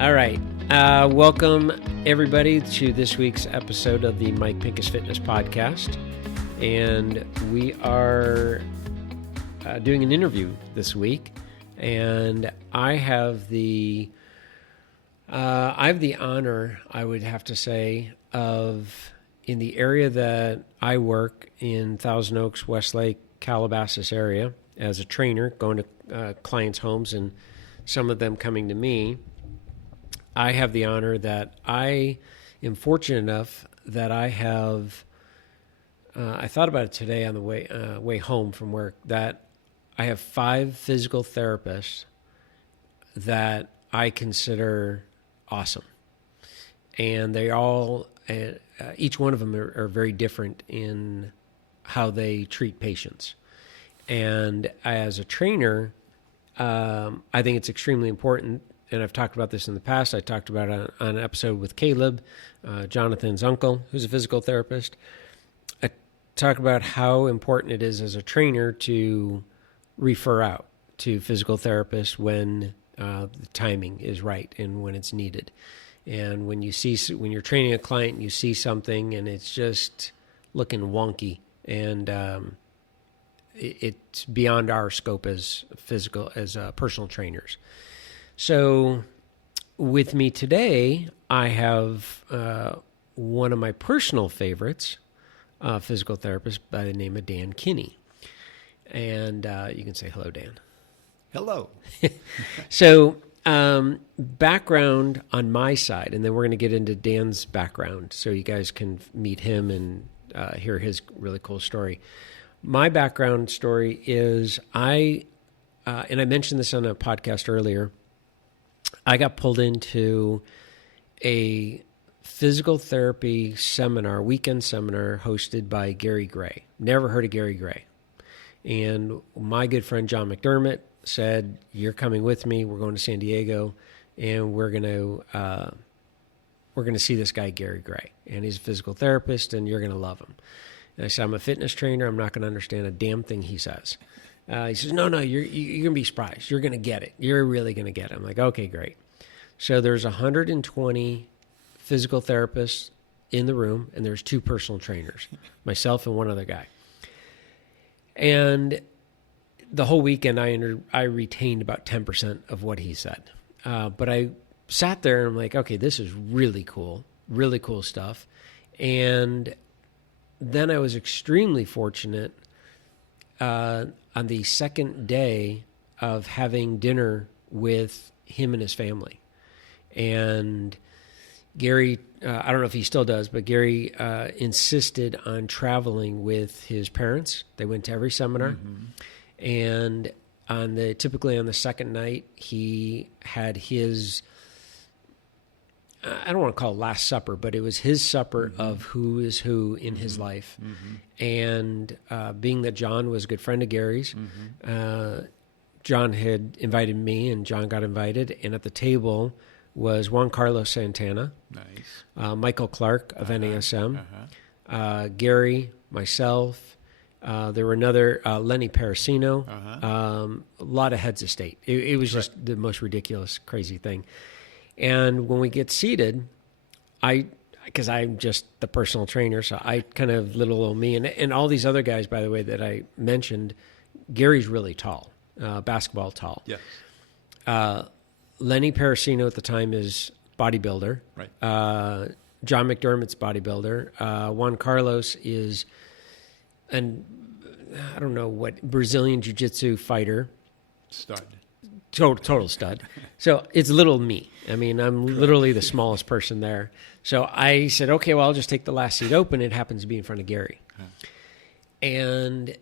All right. Welcome, everybody, to this week's episode of the Mike Pincus Fitness Podcast. And we are doing an interview this week. And I have the honor, I would have to say, of in the area that I work in Thousand Oaks, Westlake, Calabasas area as a trainer, going to clients' homes and some of them coming to me. I have the honor that I am fortunate enough that I have, I thought about it today on the way home from work, that I have 5 physical therapists that I consider awesome. And they all, each one of them are very different in how they treat patients. And as a trainer, I think it's extremely important. And I've talked about this in the past. I talked about it on an episode with Caleb, Jonathan's uncle, who's a physical therapist. I talk about how important it is as a trainer to refer out to physical therapists when the timing is right and when it's needed. And when you're training a client and you see something and it's just looking wonky and it's beyond our scope as personal trainers. So with me today, I have one of my personal favorites, physical therapist by the name of Dan Kinney. And you can say hello, Dan. Hello. So background on my side, and then we're going to get into Dan's background so you guys can meet him and hear his really cool story. My background story is and I mentioned this on a podcast earlier, I got pulled into a physical therapy seminar, weekend seminar hosted by Gary Gray. Never heard of Gary Gray. And my good friend John McDermott said, "You're coming with me. We're going to San Diego, and we're going to see this guy Gary Gray. And he's a physical therapist, and you're going to love him." And I said, "I'm a fitness trainer. I'm not going to understand a damn thing he says." He says, no, you're going to be surprised. You're going to get it. You're really going to get it. I'm like, okay, great. So there's 120 physical therapists in the room, and there's 2 personal trainers, myself and one other guy. And the whole weekend, I retained about 10% of what he said. But I sat there, and I'm like, okay, this is really cool stuff. And then I was extremely fortunate on the second day of having dinner with him and his family. And Gary, I don't know if he still does, but Gary insisted on traveling with his parents. They went to every seminar. Mm-hmm. And typically on the second night, he had his, I don't want to call it Last Supper, but it was his supper mm-hmm. of who is who in mm-hmm. his life. Mm-hmm. And being that John was a good friend of Gary's, mm-hmm. John had invited me, and John got invited. And at the table was Juan Carlos Santana, nice, Michael Clark of NASM, Gary, myself. There were another Lenny Parasino, a lot of heads of state. It was just the most ridiculous, crazy thing. And when we get seated, because I'm just the personal trainer, so I kind of little old me, and all these other guys, by the way, that I mentioned, Gary's really tall, basketball tall. Yes. Lenny Parasino at the time is bodybuilder. Right. John McDermott's bodybuilder. Juan Carlos is I don't know what, Brazilian jiu-jitsu fighter. Stud. Total stud. So it's little me. I mean, I'm literally the smallest person there. So I said, okay, well, I'll just take the last seat open. It happens to be in front of Gary. Huh. And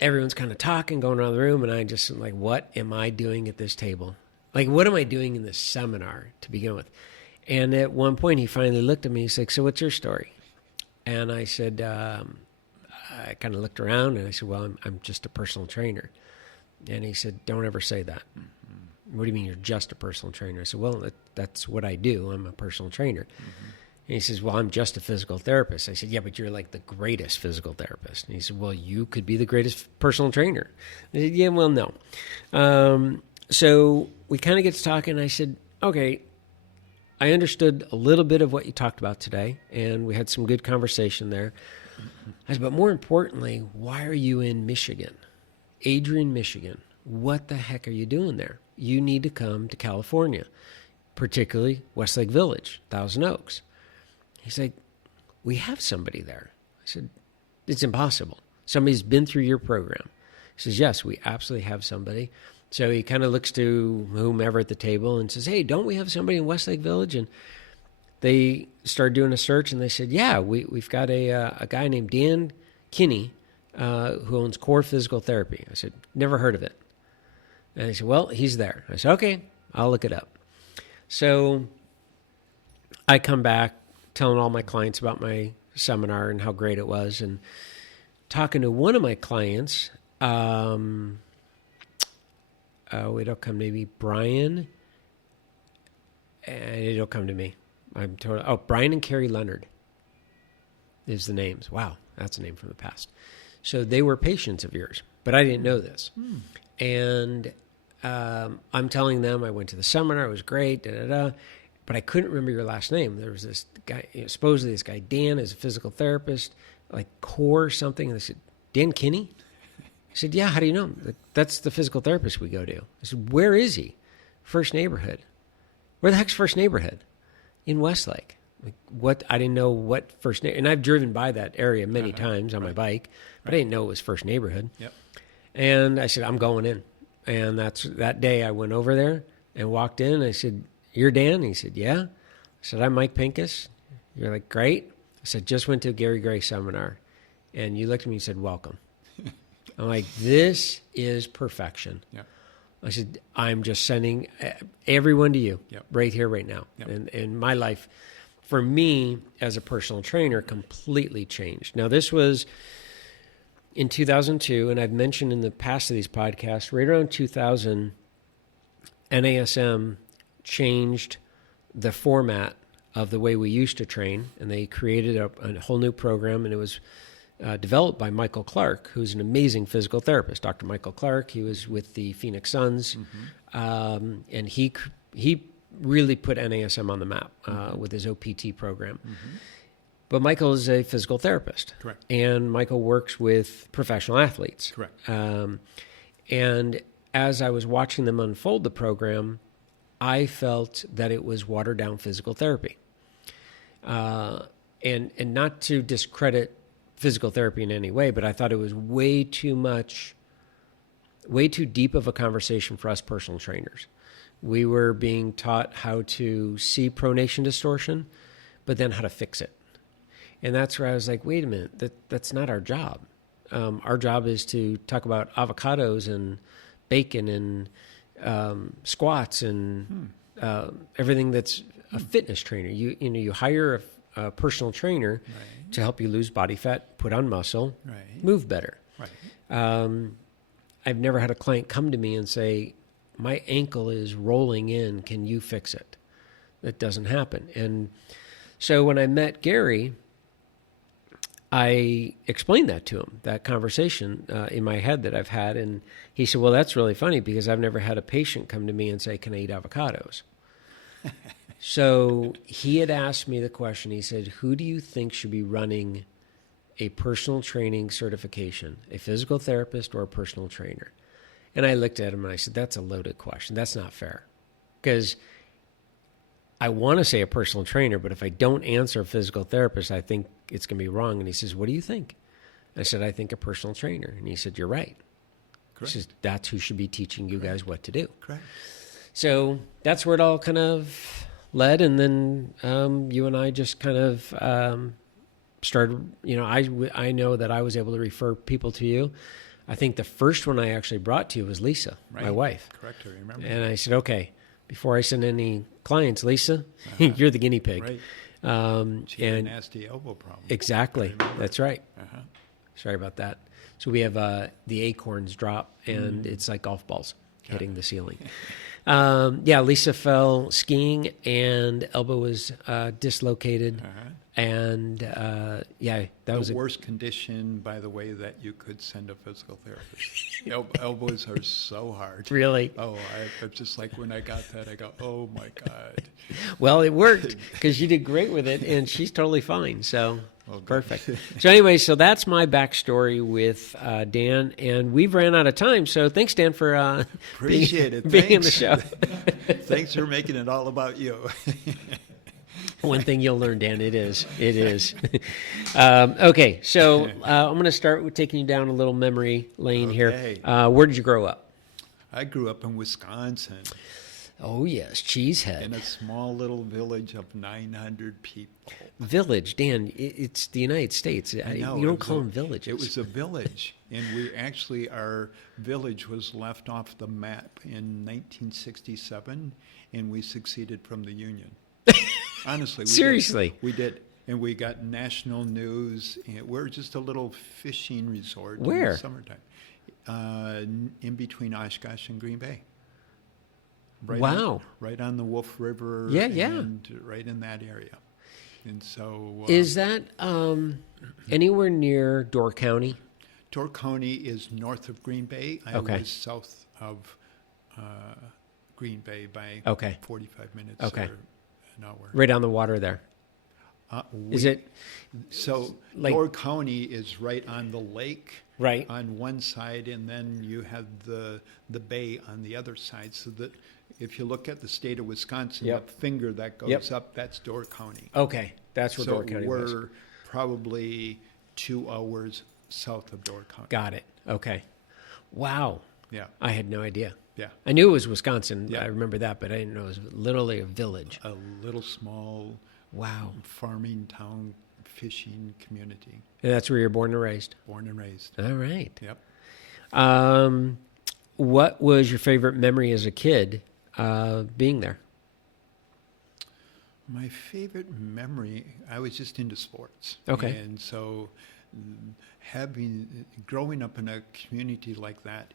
everyone's kind of talking, going around the room, and I just like, what am I doing at this table? Like, what am I doing in this seminar to begin with? And at one point, he finally looked at me. He's like, so what's your story? And I said, I kind of looked around, and I said, well, I'm just a personal trainer. And he said, don't ever say that. Mm-hmm. What do you mean you're just a personal trainer? I said, well, that's what I do. I'm a personal trainer. Mm-hmm. And he says, well, I'm just a physical therapist. I said, yeah, but you're like the greatest physical therapist. And he said, well, you could be the greatest personal trainer. I said, yeah, well, no. So we kind of get to talking. I said, okay, I understood a little bit of what you talked about today, and we had some good conversation there. I said, but more importantly, why are you in Michigan? Adrian, Michigan. What the heck are you doing there? You need to come to California, particularly Westlake Village, Thousand Oaks. He's like, we have somebody there. I said, it's impossible. Somebody's been through your program. He says, yes, we absolutely have somebody. So he kind of looks to whomever at the table and says, hey, don't we have somebody in Westlake Village? And they started doing a search, and they said, yeah, we've got a guy named Dan Kinney who owns Core Physical Therapy. I said, never heard of it. And he said, well, he's there. I said, okay, I'll look it up. So I come back telling all my clients about my seminar and how great it was, and talking to one of my clients, it'll come maybe Brian, and it'll come to me. I'm totally, Brian and Carrie Leonard is the names. Wow, that's a name from the past. So they were patients of yours, but I didn't know this. And I'm telling them I went to the seminar, it was great, but I couldn't remember your last name. There was this guy, supposedly this guy, Dan, is a physical therapist, like Core something. And they said, Dan Kinney? I said, yeah, how do you know him? Like, that's the physical therapist we go to. I said, where is he? First Neighborhood. Where the heck's First Neighborhood? In Westlake. Like, what? I didn't know what First Neighborhood. And I've driven by that area many times on my bike, but I didn't know it was First Neighborhood. Yep. And I said, I'm going in. And that day I went over there and walked in. And I said, you're Dan? And he said, yeah. I said, I'm Mike Pincus. You're like, great. I said, just went to a Gary Gray seminar. And you looked at me and said, welcome. I'm like, this is perfection. Yep. I said, I'm just sending everyone to you right here, right now. Yep. And my life, for me, as a personal trainer, completely changed. Now, this was in 2002, and I've mentioned in the past of these podcasts, right around 2000, NASM changed the format of the way we used to train, and they created a whole new program, and it was developed by Michael Clark, who's an amazing physical therapist. Dr. Michael Clark, he was with the Phoenix Suns, and he really put NASM on the map with his OPT program. But Michael is a physical therapist. Correct. And Michael works with professional athletes. Correct. And as I was watching them unfold the program, I felt that it was watered down physical therapy. And not to discredit physical therapy in any way, but I thought it was way too deep of a conversation for us personal trainers. We were being taught how to see pronation distortion, but then how to fix it. And that's where I was like, wait a minute, that's not our job. Our job is to talk about avocados and bacon and squats and everything that's a fitness trainer. You hire a personal trainer to help you lose body fat, put on muscle, move better. I've never had a client come to me and say, my ankle is rolling in, can you fix it? That doesn't happen. And so when I met Gary, I explained that to him, that conversation in my head that I've had. And he said, well, that's really funny because I've never had a patient come to me and say, can I eat avocados? So he had asked me the question. He said, who do you think should be running a personal training certification, a physical therapist or a personal trainer? And I looked at him and I said, that's a loaded question. That's not fair. Because I want to say a personal trainer, but if I don't answer a physical therapist, I think it's going to be wrong. And he says, what do you think? I said, I think a personal trainer. And he said, you're right. Correct. He says, that's who should be teaching you guys what to do. Correct. So that's where it all kind of led. And then you and I just kind of started, I know that I was able to refer people to you. I think the first one I actually brought to you was Lisa, my wife. Correct, I remember. And I said, okay, before I send any clients, Lisa, you're the guinea pig. Right. She had a nasty elbow problem. Exactly. That's right. Sorry about that. So we have the acorns drop, and it's like golf balls hitting the ceiling. Yeah, Lisa fell skiing and elbow was dislocated. And yeah, that was the worst condition, by the way, that you could send a physical therapist. Elbows are so hard. Really? Oh, I'm just like, when I got that, I go, oh my God. Well, it worked because you did great with it, and she's totally fine. So Okay. perfect. So anyway, so that's my backstory with Dan, and we've ran out of time. So thanks, Dan, for Appreciate it. being in the Thanks. show. Thanks for making it all about you. One thing you'll learn, Dan, it is. Okay, so I'm going to start with taking you down a little memory lane here. Where did you grow up? I grew up in Wisconsin. Oh, yes, Cheesehead. In a small little village of 900 people. Village, Dan, it's the United States. I know, you don't call them villages. It was a village, and our village was left off the map in 1967, and we succeeded from the Union. Honestly. Seriously? We did. And we got national news. And we're just a little fishing resort Where? in the summertime. In between Oshkosh and Green Bay. Wow. Right on the Wolf River. Yeah. And right in that area. And so... is that anywhere near Door County? Door County is north of Green Bay. I was south of Green Bay by 45 minutes or an hour. Right on the water there. Is it? So like, Door County is right on the lake, right on one side, and then you have the bay on the other side. So that if you look at the state of Wisconsin, the finger that goes up, that's Door County. Okay, that's where Door County was. So we're probably 2 hours south of Door County. Got it. Okay. Wow. Yeah. I had no idea. Yeah. I knew it was Wisconsin. Yeah. I remember that, but I didn't know it was literally a village. A little small farming town fishing community. And that's where you're born and raised? Born and raised. All right. Yep. What was your favorite memory as a kid being there? My favorite memory, I was just into sports. Okay. And so growing up in a community like that,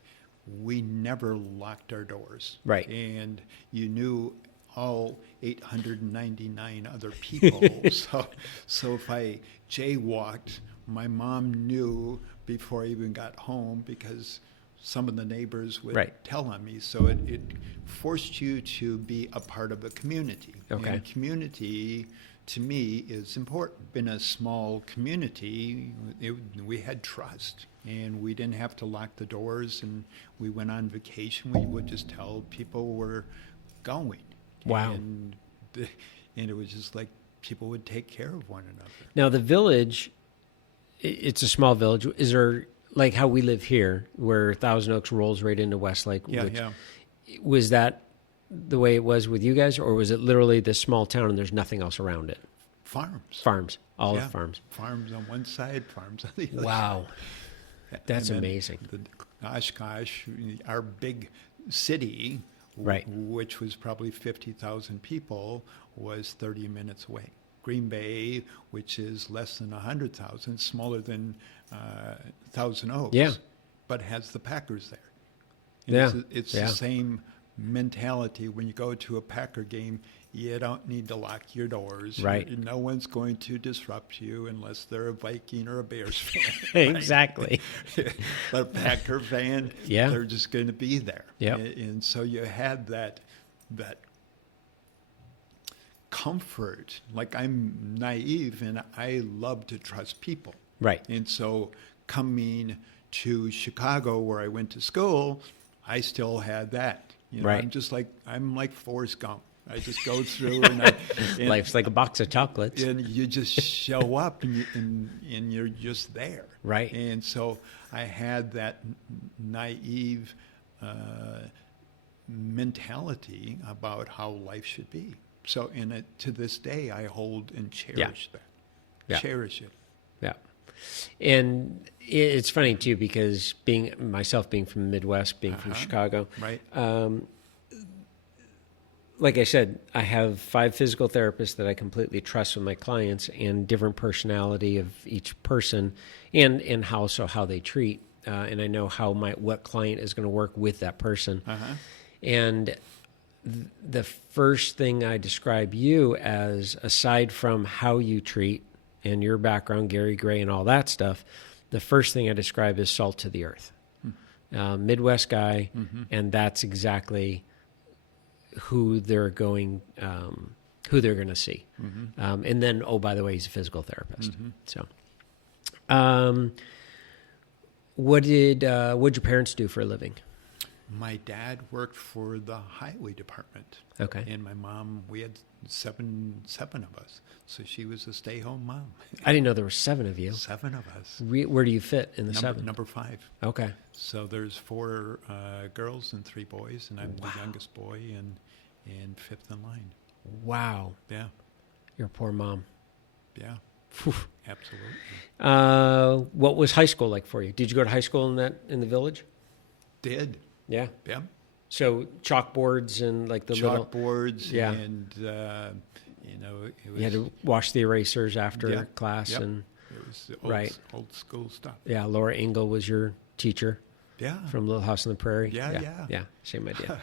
we never locked our doors. Right. And you knew all 899 other people. So if I jaywalked, my mom knew before I even got home because some of the neighbors would tell on me. So it forced you to be a part of a community. Okay. And community, to me, is important. In a small community, we had trust. And we didn't have to lock the doors. And we went on vacation. We would just tell people we're going. Wow. And it was just like people would take care of one another. Now, the village, it's a small village. Is there, like how we live here, where Thousand Oaks rolls right into Westlake? Yeah. Was that the way it was with you guys, or was it literally this small town and there's nothing else around it? Farms. All the farms. Farms on one side, farms on the other. Wow. That's amazing. The Oshkosh, our big city, which was probably 50,000 people, was 30 minutes away. Green Bay, which is less than 100,000, smaller than Thousand Oaks, but has the Packers there. And it's the same mentality. When you go to a Packer game, you don't need to lock your doors. Right. No one's going to disrupt you unless they're a Viking or a Bears fan. Exactly. But a Packer fan, they're just going to be there. Yep. And so you had that comfort. Like, I'm naive and I love to trust people. Right. And so coming to Chicago, where I went to school, I still had that. You know, I'm like Forrest Gump. I just go through and life's like a box of chocolates. And you just show up and you're just there. Right. And so I had that naive mentality about how life should be. So to this day, I hold and cherish that. Yeah. Cherish it. Yeah. And it's funny, too, because being from the Midwest, being from Chicago, right. Like I said, I have 5 physical therapists that I completely trust with my clients, and different personality of each person, and how they treat, and I know what client is going to work with that person. And the first thing I describe you as, aside from how you treat and your background, Gary Gray and all that stuff, the first thing I describe is salt to the earth. Midwest guy, and that's exactly who they're going to see. And then, oh, by the way, he's a physical therapist. So, what'd your parents do for a living? My dad worked for the highway department. Okay. And my mom, we had seven of us. So she was a stay-home mom. I didn't know there were 7 of you. 7 of us. Where do you fit in the 7? Number 5. Okay. So there's 4 girls and 3 boys, and I'm the youngest boy and 5th in line. Wow. Yeah. Your poor mom. Yeah. Whew. Absolutely. What was high school like for you? Did you go to high school in the village? Did. Yeah. Yeah. So chalkboards and like the chalkboards, yeah. And it was, you had to wash the erasers after class, Yep. and it was old school stuff. Yeah, Laura Engel was your teacher. Yeah. From Little House on the Prairie. Yeah. Same idea.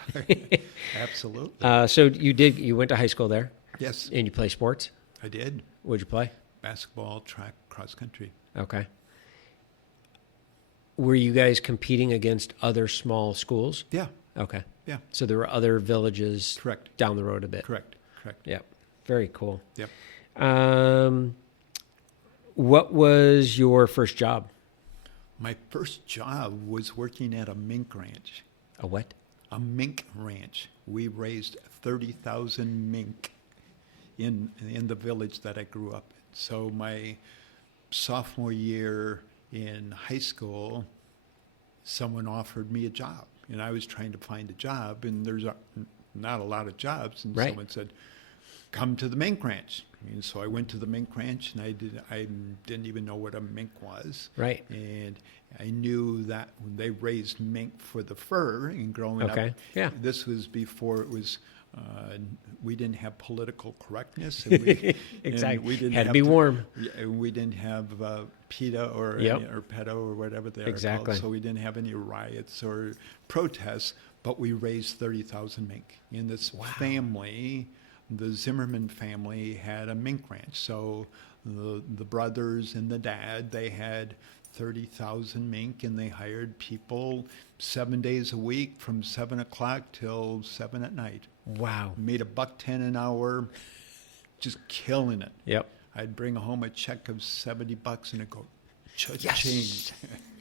Absolutely. So you went to high school there? Yes. And you play sports? I did. What'd you play? Basketball, track, cross country. Okay. Were you guys competing against other small schools? Yeah. Okay. Yeah. So there were other villages Correct. down the road a bit. Correct. Yep. Very cool. Yep. What was your first job? My first job was working at a mink ranch. A what? A mink ranch. We raised 30,000 mink in the village that I grew up in. So my sophomore year in high school, someone offered me a job, and I was trying to find a job, and there's not a lot of jobs, and someone said, "Come to the mink ranch." And so I went to the mink ranch, and I didn't even know what a mink was. Right. And I knew that when they raised mink for the fur, and growing up, this was before it was. We didn't have political correctness. And exactly. And we didn't had to be warm. We didn't have PETA or PETA or whatever they are called. So we didn't have any riots or protests, but we raised 30,000 mink. And this family, the Zimmerman family, had a mink ranch. So the brothers and the dad, they had 30,000 mink, and they hired people 7 days a week from 7 o'clock till 7 at night. Wow. Made $1.10 an hour, just killing it. Yep. I'd bring home a check of $70 and it'd go, yes.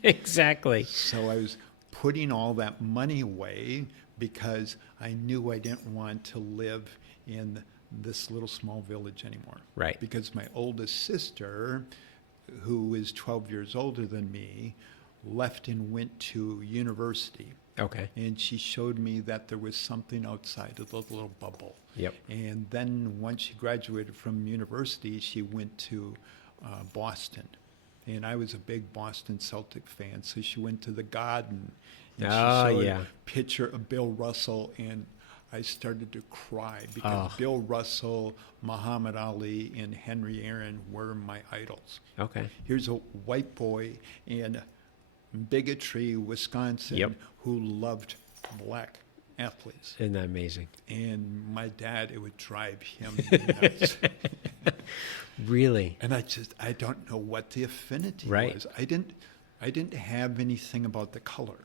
Exactly. So I was putting all that money away because I knew I didn't want to live in this little small village anymore. Right. Because my oldest sister, who is 12 years older than me, left and went to university. Okay. And she showed me that there was something outside of the little bubble. Yep. And then once she graduated from university, she went to Boston. And I was a big Boston Celtic fan, so she went to the Garden. And she showed a picture of Bill Russell, and I started to cry because Bill Russell, Muhammad Ali, and Henry Aaron were my idols. Okay. Here's a white boy in Bigotry, Wisconsin, who loved black athletes. Isn't that amazing? And my dad, it would drive him nuts. Really? And I don't know what the affinity was. I didn't have anything about the color.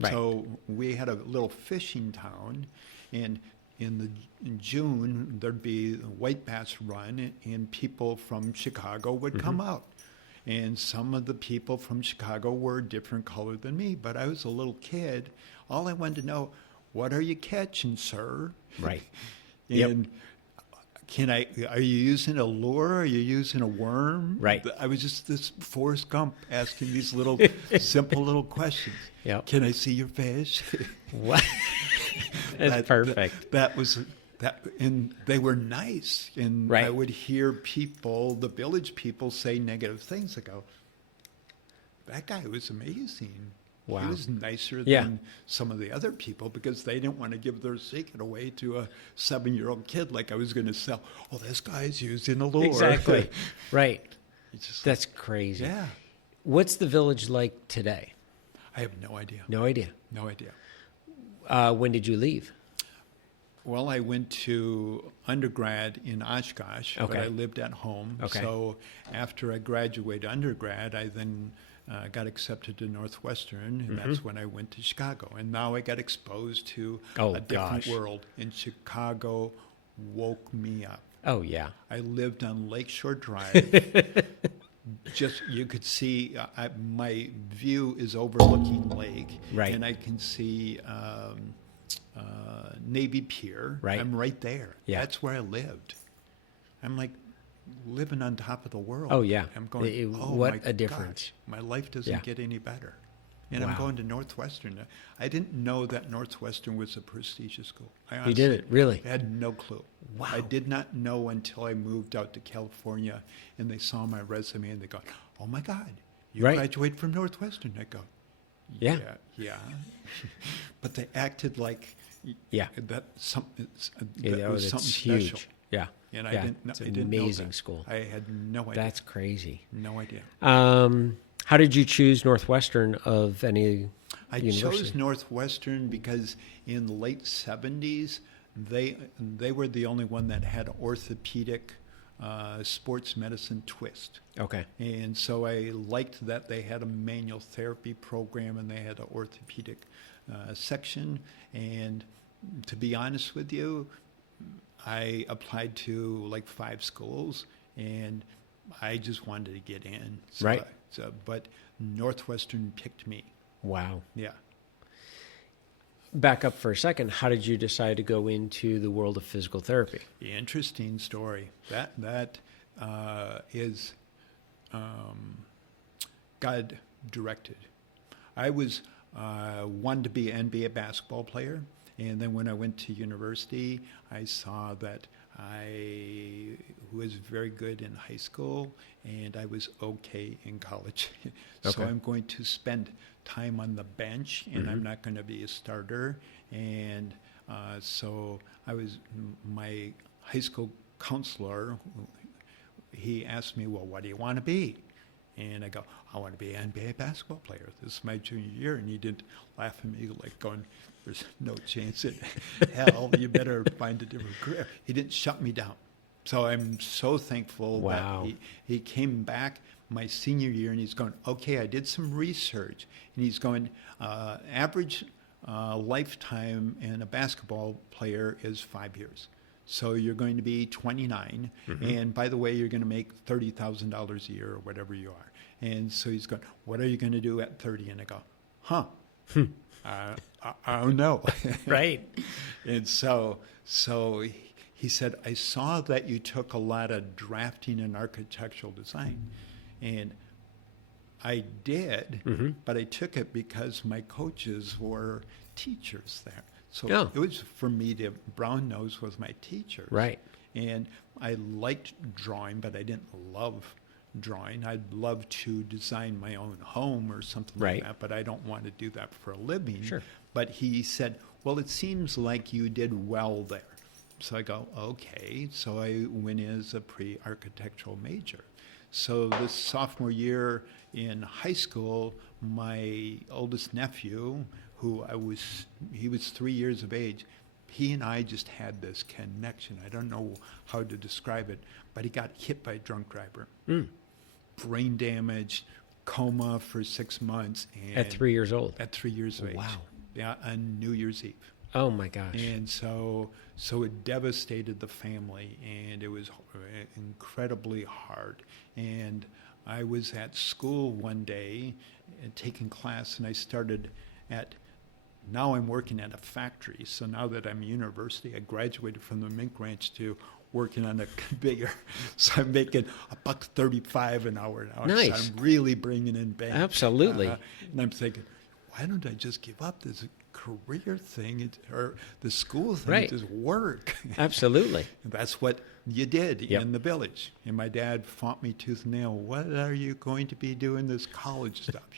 Right. So we had a little fishing town, and in June there'd be a white bass run, and people from Chicago would come out. And some of the people from Chicago were a different color than me, but I was a little kid. All I wanted to know, what are you catching, sir? Right. And are you using a lure? Are you using a worm? Right. I was just this Forrest Gump asking these little simple little questions. Yep. Can I see your fish? What? That's perfect. And they were nice. And right. I would hear people, the village people, say negative things. I go, that guy was amazing. Wow. He was nicer than some of the other people because they didn't want to give their secret away to a 7-year-old kid like I was going to sell. Oh, this guy's using a lure. Exactly. Right. That's like, crazy. Yeah. What's the village like today? I have no idea. No idea. No idea. When did you leave? Well, I went to undergrad in Oshkosh, but I lived at home. Okay. So after I graduated undergrad, I then got accepted to Northwestern, and that's when I went to Chicago. And now I got exposed to a different world. And Chicago woke me up. Oh, yeah. I lived on Lakeshore Drive. Just, you could see, my view is overlooking lake. Right. And I can see Navy Pier. Right. I'm right there. Yeah. That's where I lived. I'm like living on top of the world. Oh, yeah. I'm going, what a difference. Gosh, my life doesn't get any better. And I'm going to Northwestern. I didn't know that Northwestern was a prestigious school. I honestly You didn't? Really? had no clue. Wow. I did not know until I moved out to California and they saw my resume and they go, oh my God, you graduated from Northwestern. I go, yeah. But they acted like that was something that's huge. Special. Yeah. And I didn't know. It's an amazing school. I had no idea. That's crazy. No idea. How did you choose Northwestern of any I university? chose Northwestern because in the late 70s, they were the only one that had orthopedic sports medicine twist. Okay. And so I liked that they had a manual therapy program and they had an orthopedic section. And to be honest with you, I applied to like 5 schools and I just wanted to get in. But Northwestern picked me. Wow. Yeah. Back up for a second. How did you decide to go into the world of physical therapy? Interesting story. That is God directed. I was wanted to be an NBA basketball player, and then when I went to university, I saw that I was very good in high school, and I was okay in college. So I'm going to spend time on the bench, and I'm not going to be a starter. And so my high school counselor, he asked me, well, what do you want to be? And I go, I want to be an NBA basketball player. This is my junior year. And he did laugh at me like going, there's no chance in hell. You better find a different career. He didn't shut me down. So I'm so thankful that he came back my senior year and he's going, okay, I did some research. And he's going, average lifetime in a basketball player is 5 years. So you're going to be 29. And by the way, you're going to make $30,000 a year or whatever you are. And so he's going, what are you going to do at 30? And I go, I don't know. Right. And so he said, I saw that you took a lot of drafting and architectural design. And I did, but I took it because my coaches were teachers there. So it was for me to, brown nose was my teachers. Right. And I liked drawing, but I didn't love drawing. I'd love to design my own home or something like that, but I don't want to do that for a living. Sure. But he said, well, it seems like you did well there. So I go, okay. So I went in as a pre-architectural major. So this sophomore year in high school, my oldest nephew, he was 3 years of age, he and I just had this connection. I don't know how to describe it, but he got hit by a drunk driver. Brain damage, coma for 6 months. And at 3 years old? At 3 years of age. Wow. Yeah, on New Year's Eve. Oh, my gosh. And so it devastated the family, and it was incredibly hard. And I was at school one day taking class, and I started now I'm working at a factory. So now that I'm in university, I graduated from the mink ranch to working on a conveyor. So I'm making $1.35 an hour now. Nice. So I'm really bringing in bank. Absolutely. And I'm thinking, why don't I just give up this career thing or the school thing, just work? Absolutely. That's what you did in the village. And my dad fought me tooth and nail. What are you going to be doing this college stuff?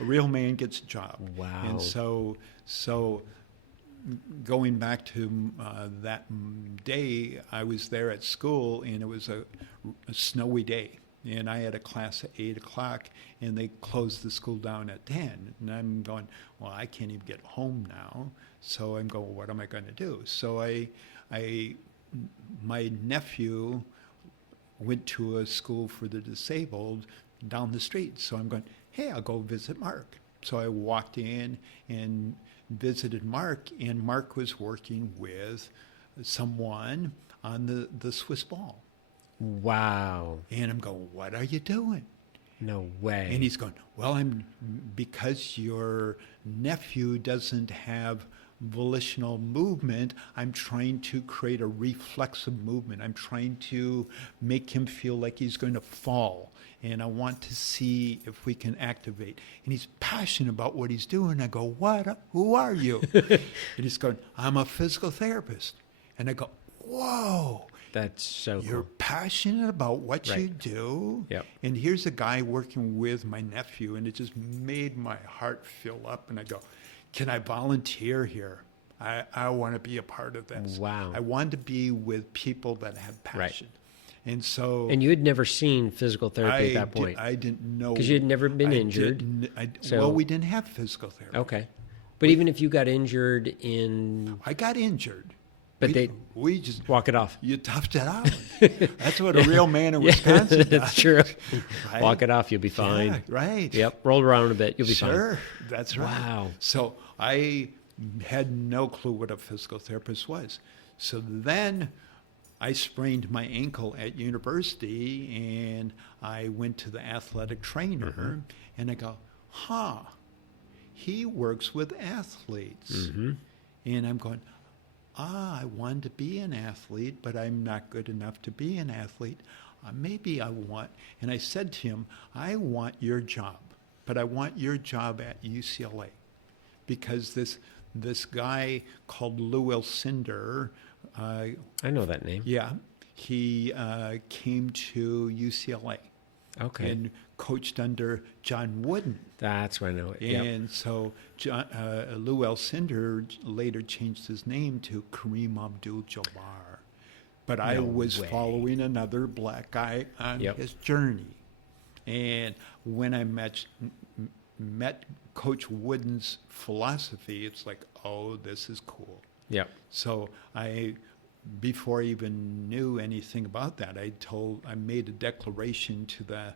A real man gets a job. Wow. And so going back to that day, I was there at school, and it was a snowy day. And I had a class at 8 o'clock, and they closed the school down at 10. And I'm going, well, I can't even get home now. So I'm going, what am I going to do? So my nephew went to a school for the disabled down the street. So I'm going, hey, I'll go visit Mark. So I walked in and visited Mark, and Mark was working with someone on the Swiss ball. Wow. And I'm going, what are you doing? No way. And he's going, well, because your nephew doesn't have volitional movement, I'm trying to create a reflexive movement. I'm trying to make him feel like he's going to fall. And I want to see if we can activate. And he's passionate about what he's doing. I go, what? Who are you? And he's going, I'm a physical therapist. And I go, whoa. That's so You're cool. passionate about what you do. Yep. And here's a guy working with my nephew, and it just made my heart fill up. And I go, can I volunteer here? I want to be a part of this. Wow. I want to be with people that have passion. And so... And you had never seen physical therapy at that point? I didn't know. Because you had never been injured. Well, we didn't have physical therapy. Okay. But even if you got injured in... I got injured. But we just... Walk it off. You toughed it out. That's what a real man in Wisconsin does. That's true. Right? Walk it off, you'll be fine. Yeah, right. Yep. Roll around a bit, you'll be fine. Sure, that's right. Wow. So I had no clue what a physical therapist was. So then I sprained my ankle at university, and I went to the athletic trainer, and I go, he works with athletes. And I'm going, I wanted to be an athlete, but I'm not good enough to be an athlete. Maybe I want, and I said to him, I want your job, but I want your job at UCLA, because this guy called Lou Alcindor, I know that name. yeah, he came to UCLA. Okay. And coached under John Wooden. That's where I know it. Yep. And so Lou Alcindor later changed his name to Kareem Abdul-Jabbar. But I was following another black guy on his journey. And when I met Coach Wooden's philosophy, it's like, oh, this is cool. Yep. So before I even knew anything about that, I made a declaration to the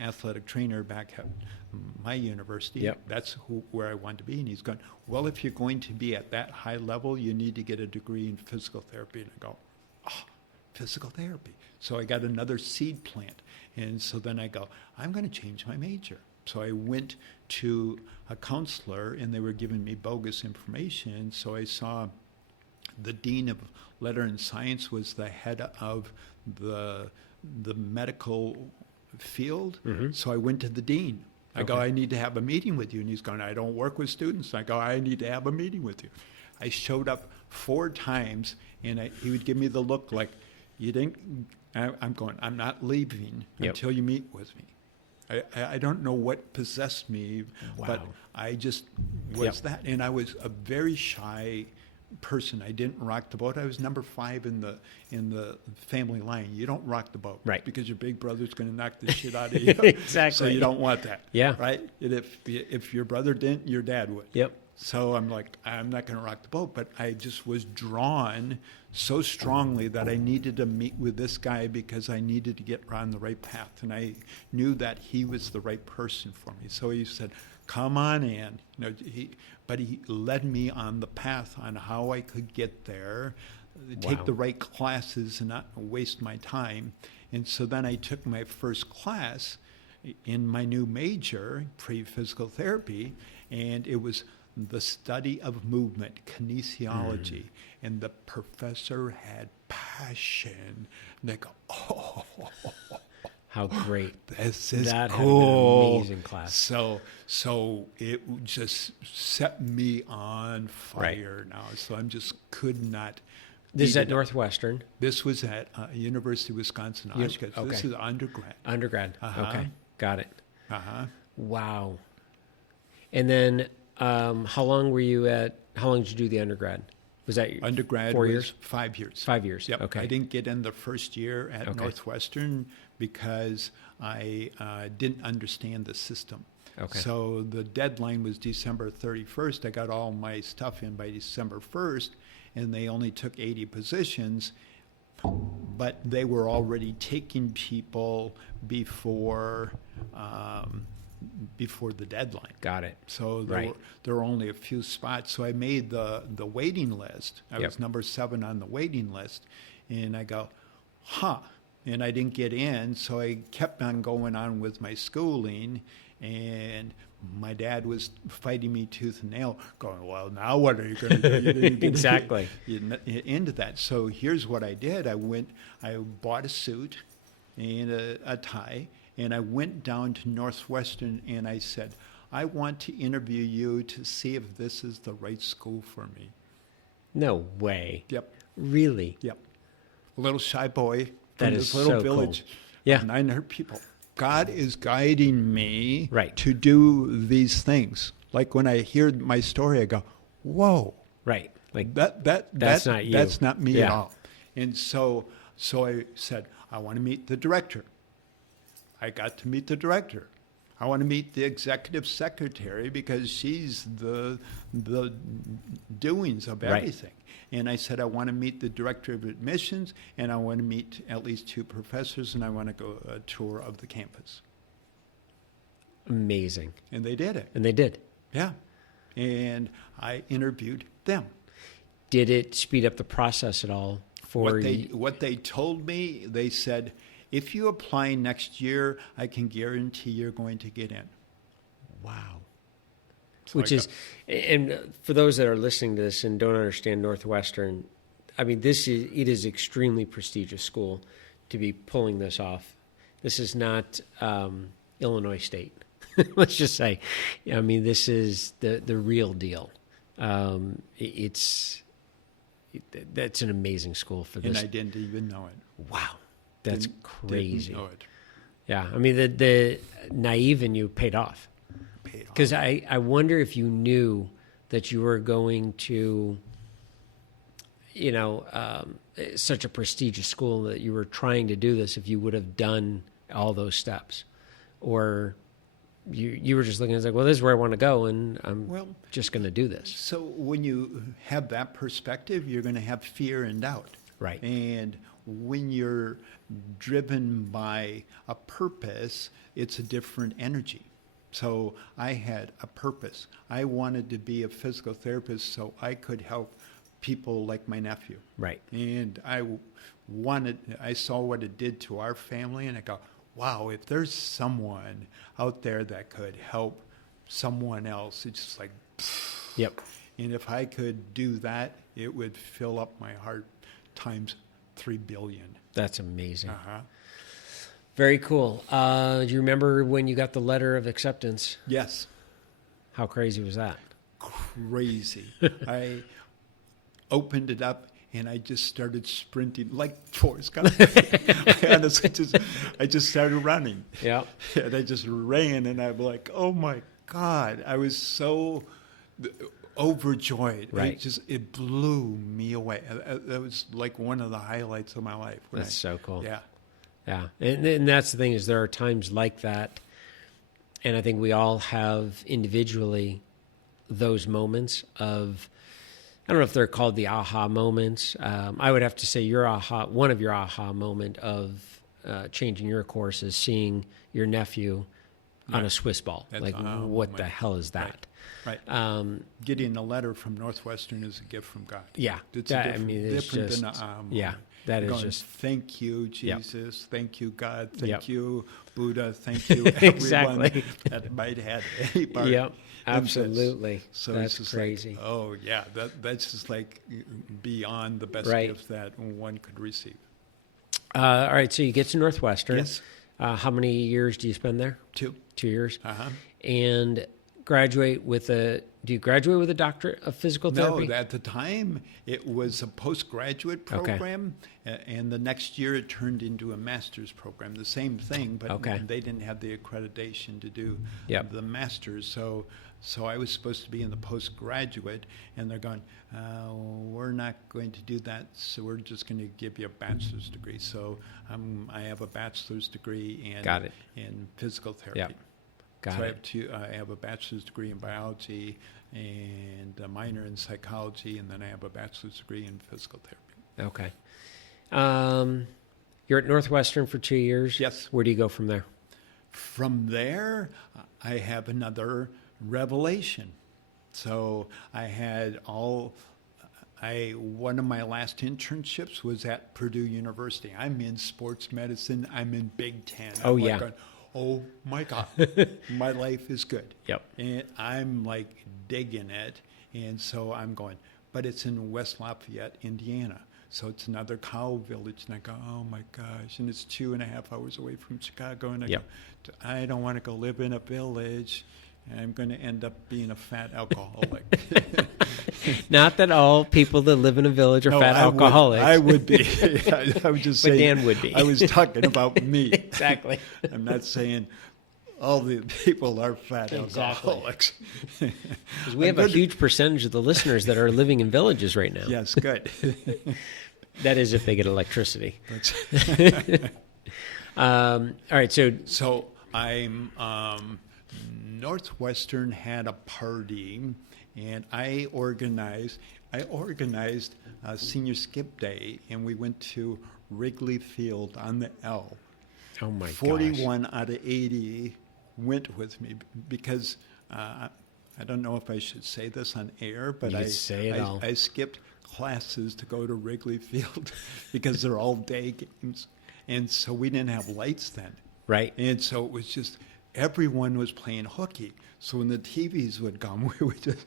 athletic trainer back at my university. Yep. That's where I want to be. And he's going, well, if you're going to be at that high level, you need to get a degree in physical therapy. And I go, physical therapy. So I got another seed plant. And so then I go, I'm going to change my major. So I went to a counselor, and they were giving me bogus information. So I saw the dean of letter and science was the head of the medical field. So I went to the dean. I go, I need to have a meeting with you. And he's going, I don't work with students. I go, I need to have a meeting with you. I showed up 4 times, and he would give me the look like, you didn't, I'm going, I'm not leaving until you meet with me. I don't know what possessed me, but I just was that. And I was a very shy person. I didn't rock the boat. I was number 5 in the family line. You don't rock the boat, right? Because your big brother's going to knock the shit out of you. Exactly. So you don't want that. Yeah. Right. And if your brother didn't, your dad would. Yep. So I'm like, I'm not going to rock the boat. But I just was drawn so strongly that I needed to meet with this guy because I needed to get on the right path, and I knew that he was the right person for me. So he said, come on in. But he led me on the path on how I could get there, take the right classes and not waste my time. And so then I took my first class in my new major, pre-physical therapy, and it was the study of movement, kinesiology. And the professor had passion. And they go, oh, how great. This is that cool. Had been an amazing class. So it just set me on fire now. So I'm just could not. This is at Northwestern. This was at University of Wisconsin, Oshkosh. Okay. This is undergrad. Undergrad. Okay, got it. Wow. And then how long were you at? How long did you do the undergrad? Was that undergrad? 4 years? 5 years. 5 years. Yep. Okay. I didn't get in the first year at Northwestern because I didn't understand the system. Okay. So the deadline was December 31st. I got all my stuff in by December 1st, and they only took 80 positions, but they were already taking people before the deadline. Got it. So Right. there were only a few spots. So I made the waiting list. I was number 7 on the waiting list, and I go, and I didn't get in. So I kept on going on with my schooling, and my dad was fighting me tooth and nail, going, well, now what are you going to do? You didn't get Exactly. into that. So here's what I did. I bought a suit and a tie, and I went down to Northwestern, and I said, I want to interview you to see if this is the right school for me. No way. Yep. Really? Yep. A little shy boy That from is this little so village cool. Yeah. of 900 people. God is guiding me Right. to do these things. Like when I hear my story, I go, whoa. Right. Like That's not you. That's not me at Yeah. all. And so I said, I want to meet the director. I got to meet the director. I want to meet the executive secretary because she's the doings of Right. everything. And I said, I want to meet the director of admissions, and I want to meet at least 2 professors, and I want to go a tour of the campus. Amazing. And they did it. And they did. Yeah. And I interviewed them. Did it speed up the process at all for What they told me, they said, if you apply next year, I can guarantee you're going to get in. Wow. So Which is, and for those that are listening to this and don't understand Northwestern, I mean, it is extremely prestigious school to be pulling this off. This is not Illinois State. Let's just say, I mean, this is the real deal. That's an amazing school for this. And I didn't even know it. Wow, that's crazy. Didn't know it. Yeah, I mean, the naive in you paid off. Because I wonder if you knew that you were going to, such a prestigious school that you were trying to do this, if you would have done all those steps. Or you were just looking at it like, well, this is where I want to go, and I'm just going to do this. So when you have that perspective, you're going to have fear and doubt. Right. And when you're driven by a purpose, it's a different energy. So I had a purpose. I wanted to be a physical therapist so I could help people like my nephew. Right. And I saw what it did to our family, and I go, wow, if there's someone out there that could help someone else, it's just like, Yep. And if I could do that, it would fill up my heart times 3 billion. That's amazing. Uh-huh. Very cool. Do you remember when you got the letter of acceptance? Yes. How crazy was that? Crazy. I opened it up and I just started sprinting like Forrest Gump. I just started running. Yeah. And I just ran, and I'm like, oh my God. I was so overjoyed. Right. It blew me away. That was like one of the highlights of my life. That's so cool. Yeah. Yeah. And that's the thing, is there are times like that. And I think we all have individually those moments of, I don't know if they're called the aha moments. I would have to say one of your aha moment of changing your course is seeing your nephew on a Swiss ball. That's like, aha what moment. the hell is that? Right. Getting a letter from Northwestern is a gift from God. Yeah. It's it's different just, than a moment. yeah, that is Going, just, thank you, Jesus. Yep. Thank you, God. Thank Yep. you, Buddha. Thank you, everyone Exactly. that might have any part. Yep, in this. absolutely. So That's it's just crazy. Like, oh, yeah, that's just like beyond the best Right. gift that one could receive. All right, so you get to Northwestern. Yes. How many years do you spend there? 2. 2 years. Uh-huh. And do you graduate with a doctorate of physical therapy? No, at the time it was a postgraduate program, and the next year it turned into a master's program. The same thing, but they didn't have the accreditation to do the master's. So I was supposed to be in the postgraduate, and they're going, we're not going to do that, so we're just going to give you a bachelor's degree. So I have a bachelor's degree in physical therapy. Yep. Got so it. I have a bachelor's degree in biology and a minor in psychology, and then I have a bachelor's degree in physical therapy. Okay. You're at Northwestern for 2 years. Yes. Where do you go from there? From there, I have another revelation. So one of my last internships was at Purdue University. I'm in sports medicine. I'm in Big Ten. Oh, I'm yeah. Going, oh my God, my life is good. Yep. And I'm like digging it. And so I'm going, but it's in West Lafayette, Indiana. So it's another cow village. And I go, oh my gosh. And it's 2.5 hours away from Chicago. And I Yep. go, I don't want to go live in a village. And I'm going to end up being a fat alcoholic. Not that all people that live in a village are fat alcoholics. I would be. I was just But saying. Dan would be. I was talking about me. Exactly. I'm not saying all the people are fat Exactly. alcoholics. 'Cause we have a huge percentage of the listeners that are living in villages right now. Yes, good. That is if they get electricity. That's- All right, So I'm Northwestern had a party, and I organized a senior skip day, and we went to Wrigley Field on the L. oh my gosh. 41 out of 80 went with me because I don't know if I should say this on air, but You could say it all. I skipped classes to go to Wrigley Field because they're all day games. And so we didn't have lights then. Right. And so it was just, everyone was playing hooky. So when the TVs would come, we would just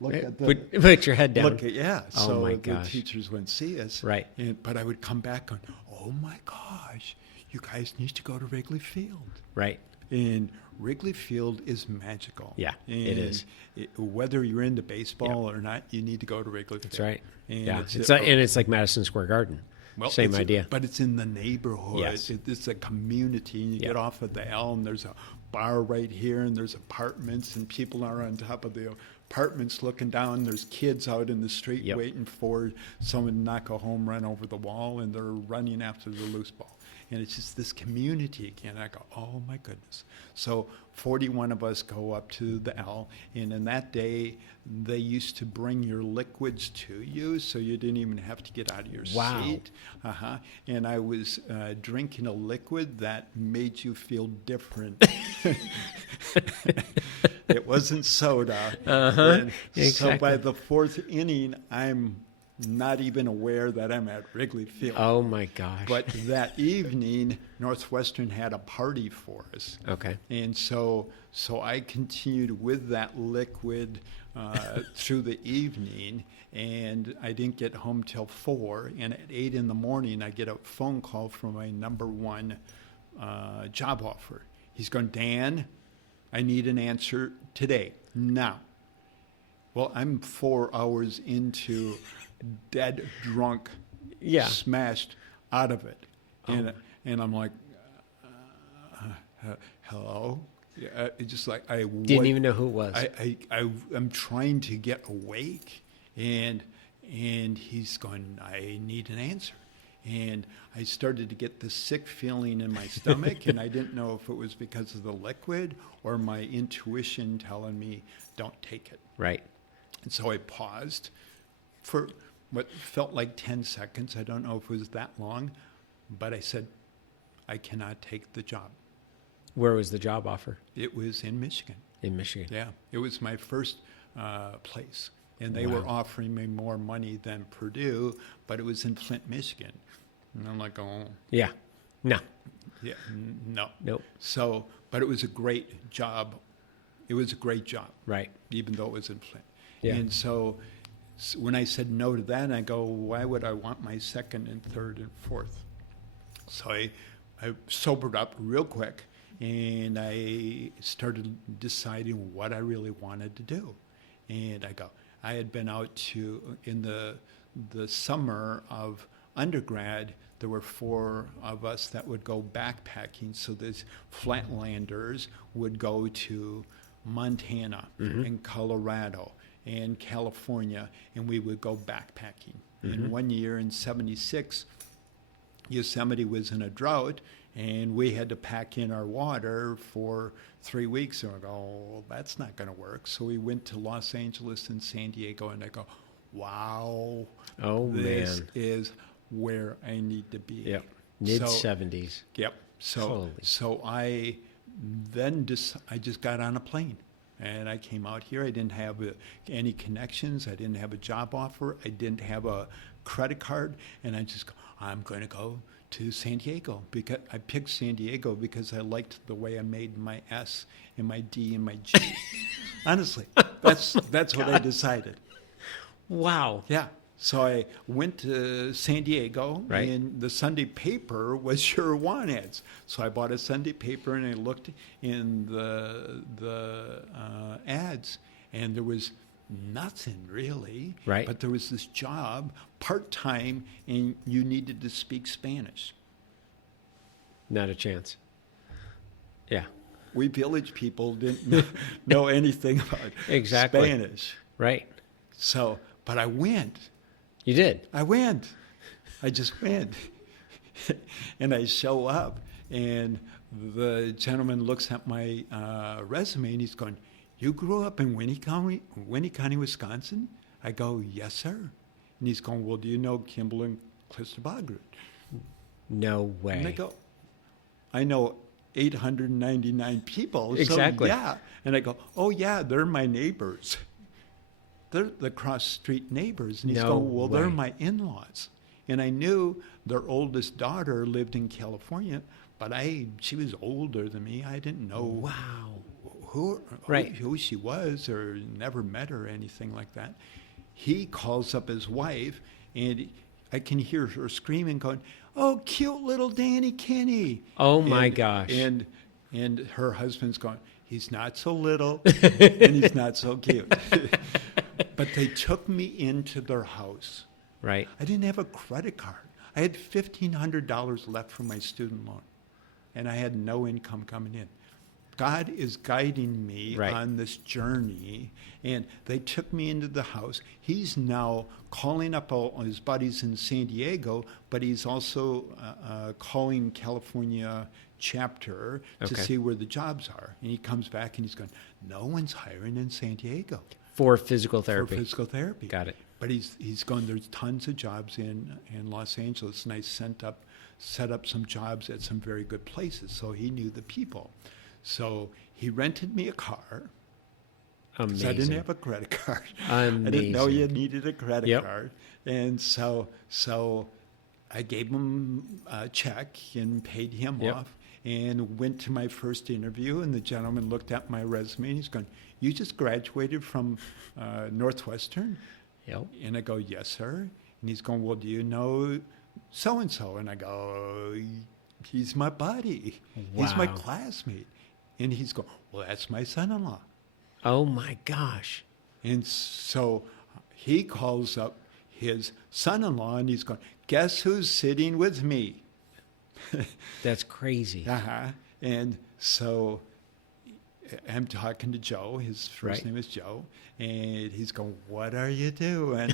look at the... Put your head down. Look at, yeah. Oh So my the gosh. teachers wouldn't see us. Right. But I would come back going, oh my gosh, you guys need to go to Wrigley Field. Right. And Wrigley Field is magical. Yeah, and it is. Whether you're into baseball or not, you need to go to Wrigley Field. That's right. And Yeah. it's And it's like Madison Square Garden. well, Same idea. But it's in the neighborhood. Yes. It's a community. And you Yeah. get off of the Elm, there's a bar right here, and there's apartments, and people are on top of the apartments looking down. There's kids out in the street Yep. waiting for someone to knock a home run over the wall, and they're running after the loose ball. And it's just this community again. I go, oh my goodness. So 41 of us go up to the L, and in that day, they used to bring your liquids to you, so you didn't even have to get out of your Wow. seat. And I was drinking a liquid that made you feel different. It wasn't soda. And So by Exactly. the fourth inning, I'm not even aware that I'm at Wrigley Field. Oh my gosh. But that evening, Northwestern had a party for us. Okay. And so I continued with that liquid through the evening, and I didn't get home till 4. And at 8 in the morning, I get a phone call from my number one job offer. He's going, Dan, I need an answer today, now. Well, I'm 4 hours into dead drunk, Yeah. smashed out of it. And I'm like, hello? It's just like I Didn't even know who it was. I'm trying to get awake, and he's going, I need an answer. And I started to get this sick feeling in my stomach, and I didn't know if it was because of the liquid or my intuition telling me, don't take it. Right. And so I paused for what felt like 10 seconds. I don't know if it was that long, but I said, I cannot take the job. Where was the job offer? It was in Michigan. In Michigan. Yeah, it was my first place. And they were Wow. offering me more money than Purdue, but it was in Flint, Michigan. And I'm like, oh, Yeah. No. yeah, no. Nope. So, but it was a great job. It was a great job, Right. even though it was in Flint. Yeah. And so when I said no to that, I go, why would I want my second and third and fourth? So I sobered up real quick, and I started deciding what I really wanted to do. And I had been out in the summer of undergrad, there were 4 of us that would go backpacking. So these flatlanders would go to Montana and Colorado and California, and we would go backpacking. And one year in '76, Yosemite was in a drought, and we had to pack in our water for 3 weeks. And I go, oh, that's not going to work. So we went to Los Angeles and San Diego, and I go, wow, this is where I need to be. Yep. Mid-70s. Yep. So I just got on a plane. And I came out here. I didn't have any connections. I didn't have a job offer. I didn't have a credit card. And I'm going to go to San Diego. Because I picked San Diego because I liked the way I made my S and my D and my G. Honestly, that's what I decided. Wow. Yeah. So I went to San Diego, right. And the Sunday paper was your want ads. So I bought a Sunday paper, and I looked in the ads, and there was nothing really. Right. But there was this job, part-time, and you needed to speak Spanish. Not a chance. Yeah. We village people didn't know anything about Spanish. Right. So, but I went. You did? I went. I just went. And I show up, and the gentleman looks at my resume, and he's going, you grew up in Winnie County, Wisconsin? I go, yes, sir. And he's going, well, do you know Kimball and Clister Bogert? No way. And I go, I know 899 people. Exactly. So, yeah. And I go, oh, yeah, they're my neighbors. They're the cross-street neighbors. And he's going, well, they're my in-laws. And I knew their oldest daughter lived in California, but she was older than me. I didn't know who she was, or never met her or anything like that. He calls up his wife, and I can hear her screaming, going, oh, cute little Danny Kinney. Oh, my gosh. And her husband's going, he's not so little, and he's not so cute. But they took me into their house. Right. I didn't have a credit card. I had $1,500 left from my student loan, and I had no income coming in. God is guiding me on this journey, and they took me into the house. He's now calling up all his buddies in San Diego, but he's also calling California chapter to see where the jobs are. And he comes back and he's going, no one's hiring in San Diego. For physical therapy. For physical therapy. Got it. But he's going, there's tons of jobs in Los Angeles, and I set up some jobs at some very good places. So he knew the people. So he rented me a car. Amazing. I didn't have a credit card. Amazing. I didn't know you needed a credit card. And so I gave him a check and paid him off, and went to my first interview, and the gentleman looked at my resume, and he's going, you just graduated from Northwestern? Yep. And I go, yes, sir. And he's going, well, do you know so-and-so? And I go, he's my buddy. Wow. He's my classmate. And he's going, well, that's my son-in-law. Oh, my gosh. And so he calls up his son-in-law, and he's going, guess who's sitting with me? That's crazy. And so I'm talking to Joe. His first name is Joe. And he's going, what are you doing?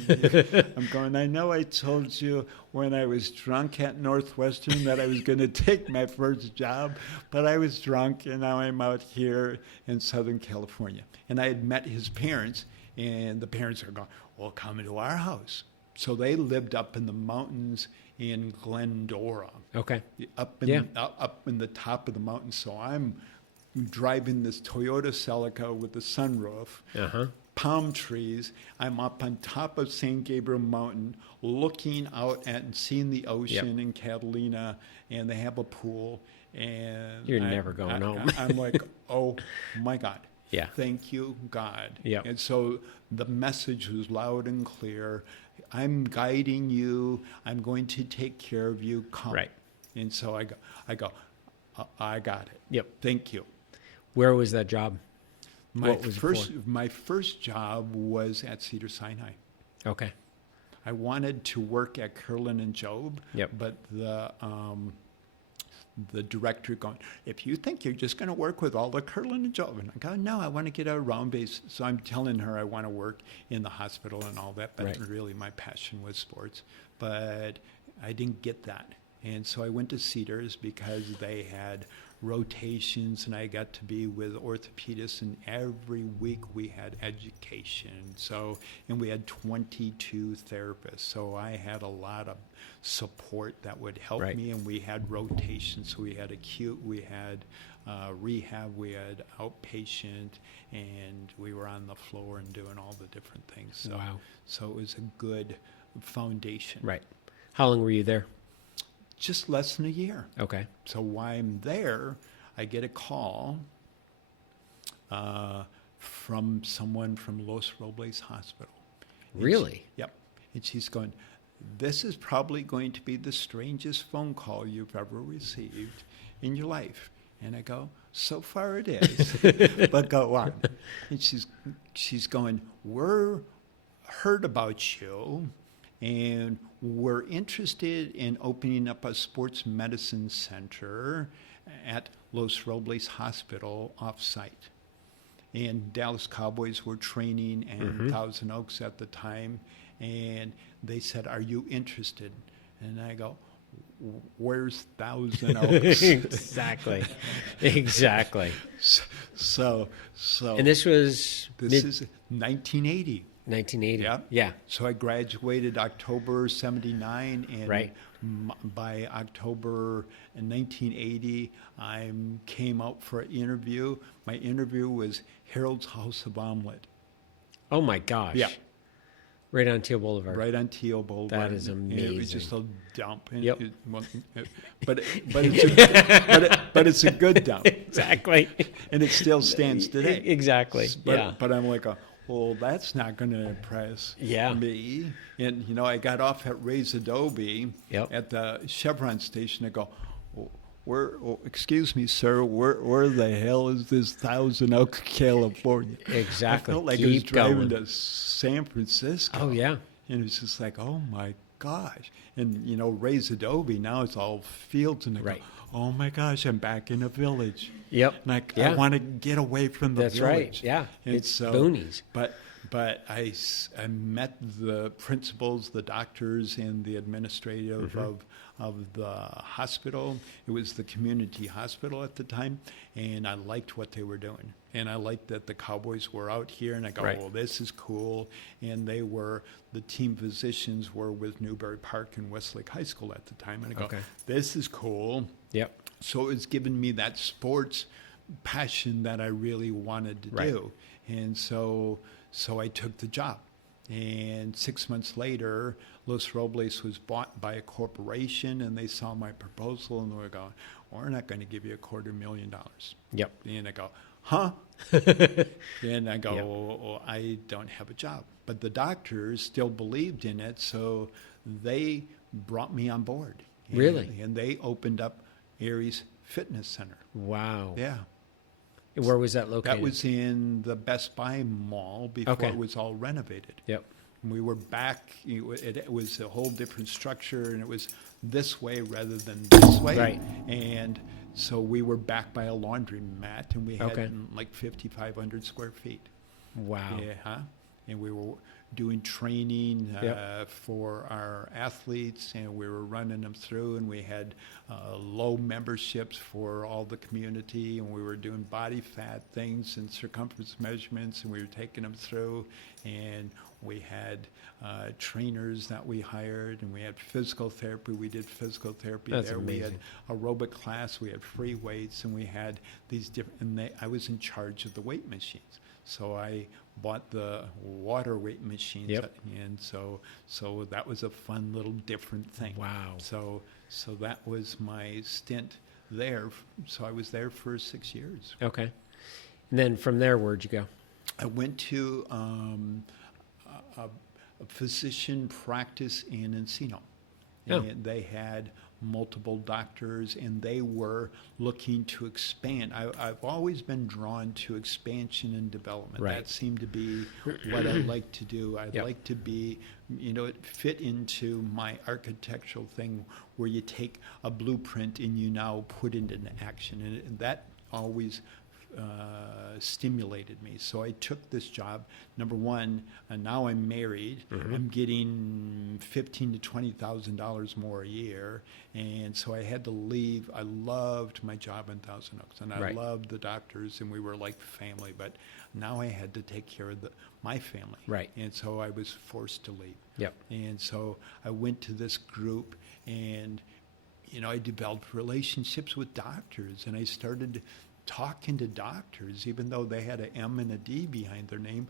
I'm going, I know I told you when I was drunk at Northwestern that I was going to take my first job, but I was drunk, and now I'm out here in Southern California. And I had met his parents, and the parents are going, well, come into our house. So they lived up in the mountains in Glendora. Okay. Up in the top of the mountain. So I'm driving this Toyota Celica with a sunroof, palm trees. I'm up on top of San Gabriel Mountain, looking out at and seeing the ocean in Catalina, and they have a pool. And you're never going home. I'm like, oh my God. Yeah. Thank you, God. Yep. And so the message was loud and clear. I'm guiding you. I'm going to take care of you. Come. Right. And so I go, I got it. Yep. Thank you. Where was that job? My first job was at Cedars-Sinai. Okay. I wanted to work at Curlin and Job, but the director going, if you think you're just going to work with all the Curlin and Job, and I go, no, I want to get a round base. So I'm telling her I want to work in the hospital and all that, but really my passion was sports. But I didn't get that. And so I went to Cedars because they had rotations, and I got to be with orthopedists, and every week we had education. So, and we had 22 therapists. So I had a lot of support that would help Right. me, and we had rotations. So we had acute, we had rehab, we had outpatient, and we were on the floor and doing all the different things. So, Wow. so it was a good foundation. Right. How long were you there? Just less than a year. Okay. So while I'm there, I get a call from someone from Los Robles Hospital. And Really? Yep. And she's going, this is probably going to be the strangest phone call you've ever received in your life. And I go, so far it is, but go on. And she's going, we're heard about you, and we're interested in opening up a sports medicine center at Los Robles Hospital off-site. And Dallas Cowboys were training in Thousand Oaks at the time, and they said, are you interested? And I go, where's Thousand Oaks? Exactly. Exactly. So. And this was This is 1980. 1980. Yeah. Yeah. So I graduated October 79, and Right. By October 1980, I came out for an interview. My interview was Harold's House of Omelet. Oh my gosh. Yeah. Right on Teal Boulevard. Right on Teal Boulevard. That is And it was just a amazing. dump. And Yep. but it's a good dump. Exactly. And it still stands today. Exactly. But, Yeah. but I'm like, well, that's not going to impress Yeah. me. And, I got off at Ray's Adobe Yep. at the Chevron station. I go, excuse me, sir, where the hell is this Thousand Oaks, California? Exactly. I felt like I was Keep driving going. to San Francisco. Oh yeah. And it was just like, oh my gosh. And, Ray's Adobe, now it's all fields. And I Right. go, oh my gosh, I'm back in a village. Yep. And Yeah. I want to get away from the That's village. right. Yeah. And It's so, boonies. But I met the principals, the doctors, and the administrative of the hospital. It was the community hospital at the time, and I liked what they were doing. And I liked that the Cowboys were out here, and I go, Right. well, this is cool. And the team physicians were with Newberry Park and Westlake High School at the time. And I go, Okay. this is cool. Yep. So it's given me that sports passion that I really wanted to Right. do. And so I took the job. And 6 months later, Los Robles was bought by a corporation, and they saw my proposal, and they were going, we're not going to give you $250,000. Yep. And I go, huh? And I go, Yep. well, I don't have a job. But the doctors still believed in it, so they brought me on board. Really? And they opened up Aries Fitness Center. Wow. Yeah. Where was that located? That was in the Best Buy mall before Okay. it was all renovated. Yep. We were back, it was a whole different structure, and it was this way rather than this way. Right. And so we were back by a laundromat, and we had Okay. like 5,500 square feet. Wow. Yeah. And we were doing training Yep. for our athletes, and we were running them through, and we had low memberships for all the community, and we were doing body fat things and circumference measurements, and we were taking them through, and we had trainers that we hired, and we had physical therapy. We did physical therapy That's there. We had amazing. aerobic class. We had free weights, and we had these different. And I was in charge of the weight machines, so I bought the water weight machines. Yep. And so that was a fun little different thing. Wow. So that was my stint there. So I was there for 6 years. Okay. And then from there, where'd you go? I went to a physician practice in Encino. Oh. And they had multiple doctors, and they were looking to expand. I've always been drawn to expansion and development. Right. That seemed to be what I like to do. I'd Yep. like to be, it fit into my architectural thing where you take a blueprint and you now put it into action. And that always stimulated me. So I took this job. Number one, now I'm married. Mm-hmm. I'm getting $15,000 to $20,000 more a year, and so I had to leave. I loved my job in Thousand Oaks, and I Right. loved the doctors, and we were like family. But now I had to take care of my family, Right. and so I was forced to leave. Yep. And so I went to this group, and I developed relationships with doctors, and I started talking to doctors, even though they had an M and a D behind their name.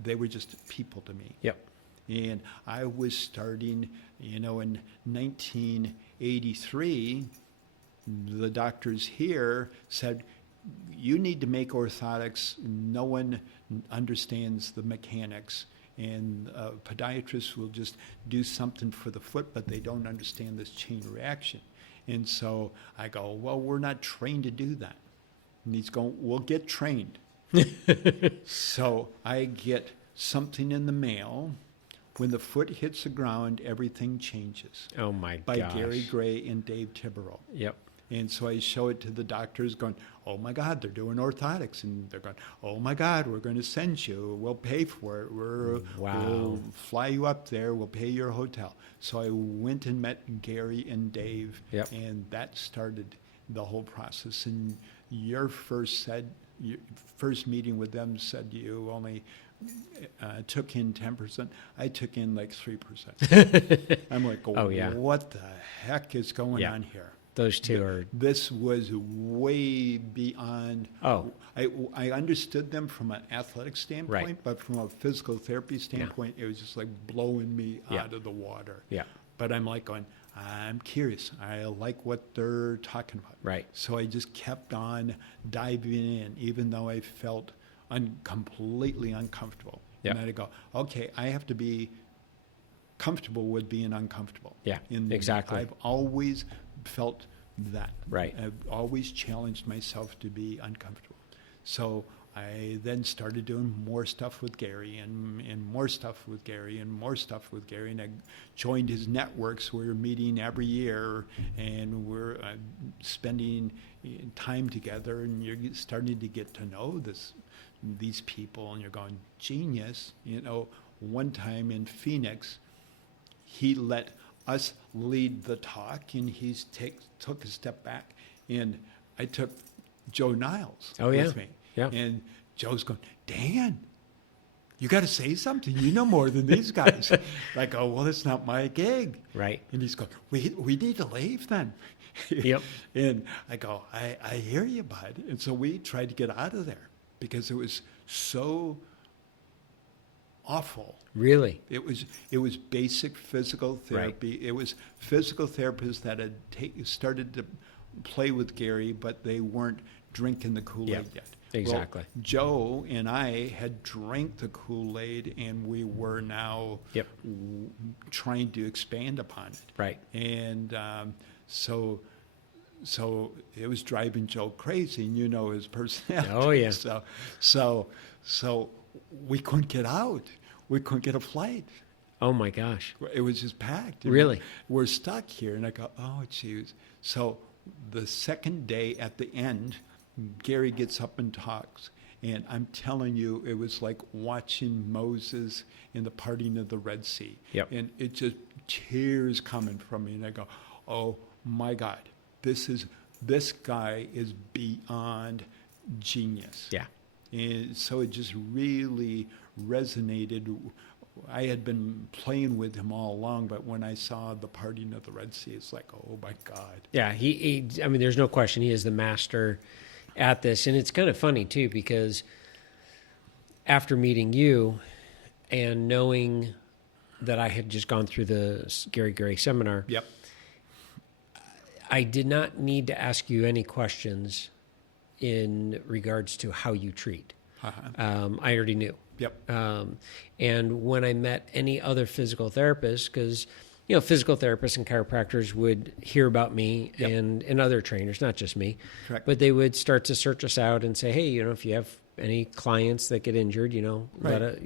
They were just people to me. Yep. And I was starting, in 1983, the doctors here said, you need to make orthotics. No one understands the mechanics. And podiatrists will just do something for the foot, but they don't understand this chain reaction. And so I go, well, we're not trained to do that. And he's going, we'll get trained. So I get something in the mail. When the foot hits the ground, everything changes. Oh, my By gosh. Gary Gray and Dave Tibereau. Yep. And so I show it to the doctors going, oh, my God, they're doing orthotics. And they're going, oh, my God, we're going to send you. We'll pay for it. We'll fly you up there. We'll pay your hotel. So I went and met Gary and Dave. Yep. And that started the whole process. And your first meeting with them said you only took in 10%. I took in like 3%. I'm like, Oh, yeah. What the heck is going Yeah. on here? Those two are. This was way beyond. Oh. I understood them from an athletic standpoint, Right. but from a physical therapy standpoint, it was just like blowing me Yeah. out of the water. Yeah. But I'm like going, I'm curious. I like what they're talking about. Right. So I just kept on diving in, even though I felt completely uncomfortable. Yeah. And then I go, okay, I have to be comfortable with being uncomfortable. Yeah, And exactly. I've always felt that. Right. I've always challenged myself to be uncomfortable. So I then started doing more stuff with Gary and more stuff with Gary and more stuff with Gary. And I joined his networks. We're meeting every year and we're spending time together. And you're starting to get to know these people. And you're going, genius. One time in Phoenix, he let us lead the talk, and he took a step back, and I took Joe Niles with me. Yeah. And Joe's going, Dan, you got to say something. You know more than these guys. I go, well, it's not my gig. Right. And he's going, we need to leave then. Yep. And I go, I hear you, bud. And so we tried to get out of there because it was so awful. Really? It was basic physical therapy. Right. It was physical therapists that had started to play with Gary, but they weren't drinking the Kool-Aid yet. Exactly. Well, Joe and I had drank the Kool-Aid, and we were now trying to expand upon it. Right. And so it was driving Joe crazy, and his personality. Oh, yeah. So we couldn't get out. We couldn't get a flight. Oh, my gosh. It was just packed. Really? We're stuck here. And I go, oh, geez. So the second day at the end, Gary gets up and talks. And I'm telling you, it was like watching Moses in the parting of the Red Sea. Yep. And it just tears coming from me. And I go, oh, my God, this guy is beyond genius. Yeah. And so it just really resonated. I had been playing with him all along, but when I saw the parting of the Red Sea, it's like, oh, my God. Yeah, I mean, there's no question he is the master at this. And it's kind of funny, too, because after meeting you and knowing that I had just gone through the Gary Gray seminar, Yep. I did not need to ask you any questions in regards to how you treat. Uh-huh. I already knew. Yep. And when I met any other physical therapists, because physical therapists and chiropractors would hear about me and other trainers, not just me. Correct. But they would start to search us out and say, hey, if you have any clients that get injured, Right.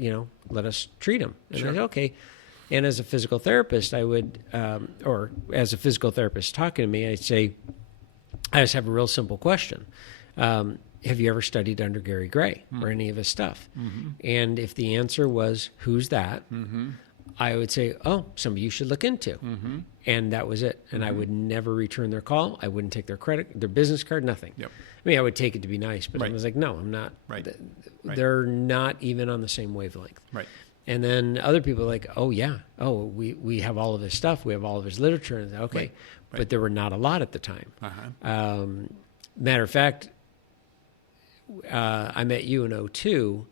let us treat them. And Sure. I said, okay. And as a physical therapist, I would, or as a physical therapist talking to me, I'd say, I just have a real simple question. have you ever studied under Gary Gray or any of his stuff? And if the answer was, who's that? I would say, oh, somebody you should look into. And that was it. And I would never return their call. I wouldn't take their business card, nothing. Yep. I mean, I would take it to be nice, but I was like, no, I'm not. Right. They're not even on the same wavelength. Right. And then other people are like, oh, yeah. Oh, we have all of his stuff. We have all of his literature. And okay. Right. But there were not a lot at the time. Matter of fact, I met you in 2002,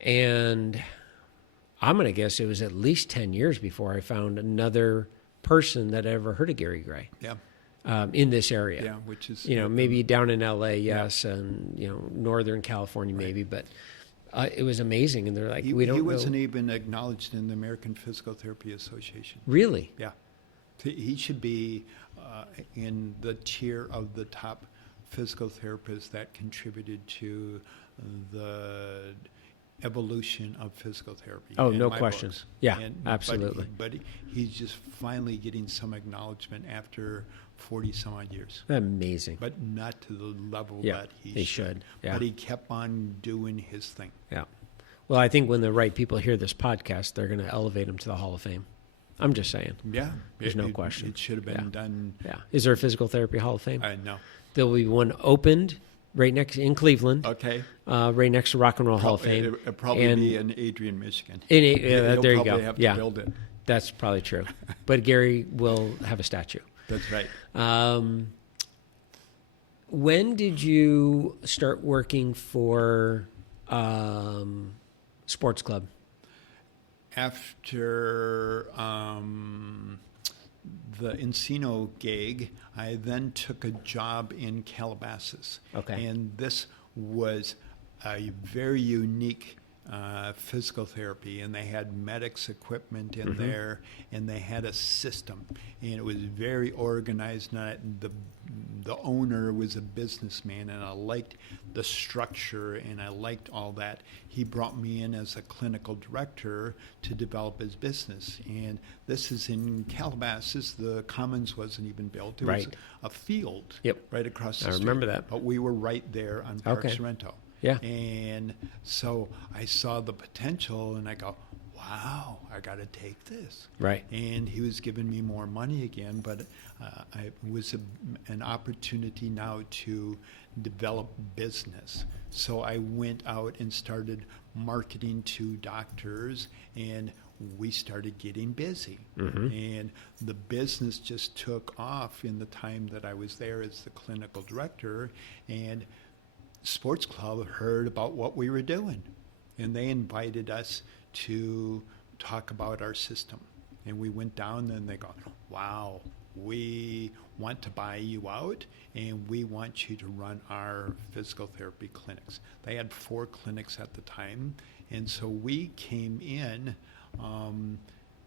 and I'm going to guess it was at least 10 years before I found another person that ever heard of Gary Gray. Yeah. In this area. Yeah, which is... maybe down in L.A., yes, and, Northern California maybe, but it was amazing. And they're like, we don't know. He wasn't even acknowledged in the American Physical Therapy Association. Really? Yeah. He should be in the tier of the top physical therapists that contributed to the evolution of physical therapy. Oh, no question. Books. Yeah, absolutely. But he's just finally getting some acknowledgement after 40 some odd years. Amazing. But not to the level that he should. Yeah. But he kept on doing his thing. Yeah. Well, I think when the right people hear this podcast, they're going to elevate him to the Hall of Fame. I'm just saying. Yeah. There's no question. It should have been done. Yeah. Is there a Physical Therapy Hall of Fame? No. There'll be one opened right next in Cleveland. Okay. Right next to Rock and Roll Hall of Fame. It'll probably be in Adrian, Michigan. There you go. He'll probably have to build it. That's probably true. But Gary will have a statue. That's right. When did you start working for Sports Club? After the Encino gig, I then took a job in Calabasas. Okay. And this was a very unique physical therapy, and they had medics equipment in there, and they had a system, and it was very organized. And the owner was a businessman, and I liked the structure, and I liked all that. He brought me in as a clinical director to develop his business, and this is in Calabasas. The Commons wasn't even built. It was a field right across the street. I remember that. But we were right there on Park Sorrento. Yeah. And so I saw the potential, and I go, wow, I got to take this. Right. And he was giving me more money again, but it was an opportunity now to develop business. So I went out and started marketing to doctors, and we started getting busy. And the business just took off in the time that I was there as the clinical director, and Sports Club heard about what we were doing, and they invited us to talk about our system. And we went down, and they go, wow, we want to buy you out, and we want you to run our physical therapy clinics. They had 4 clinics at the time, and so we came in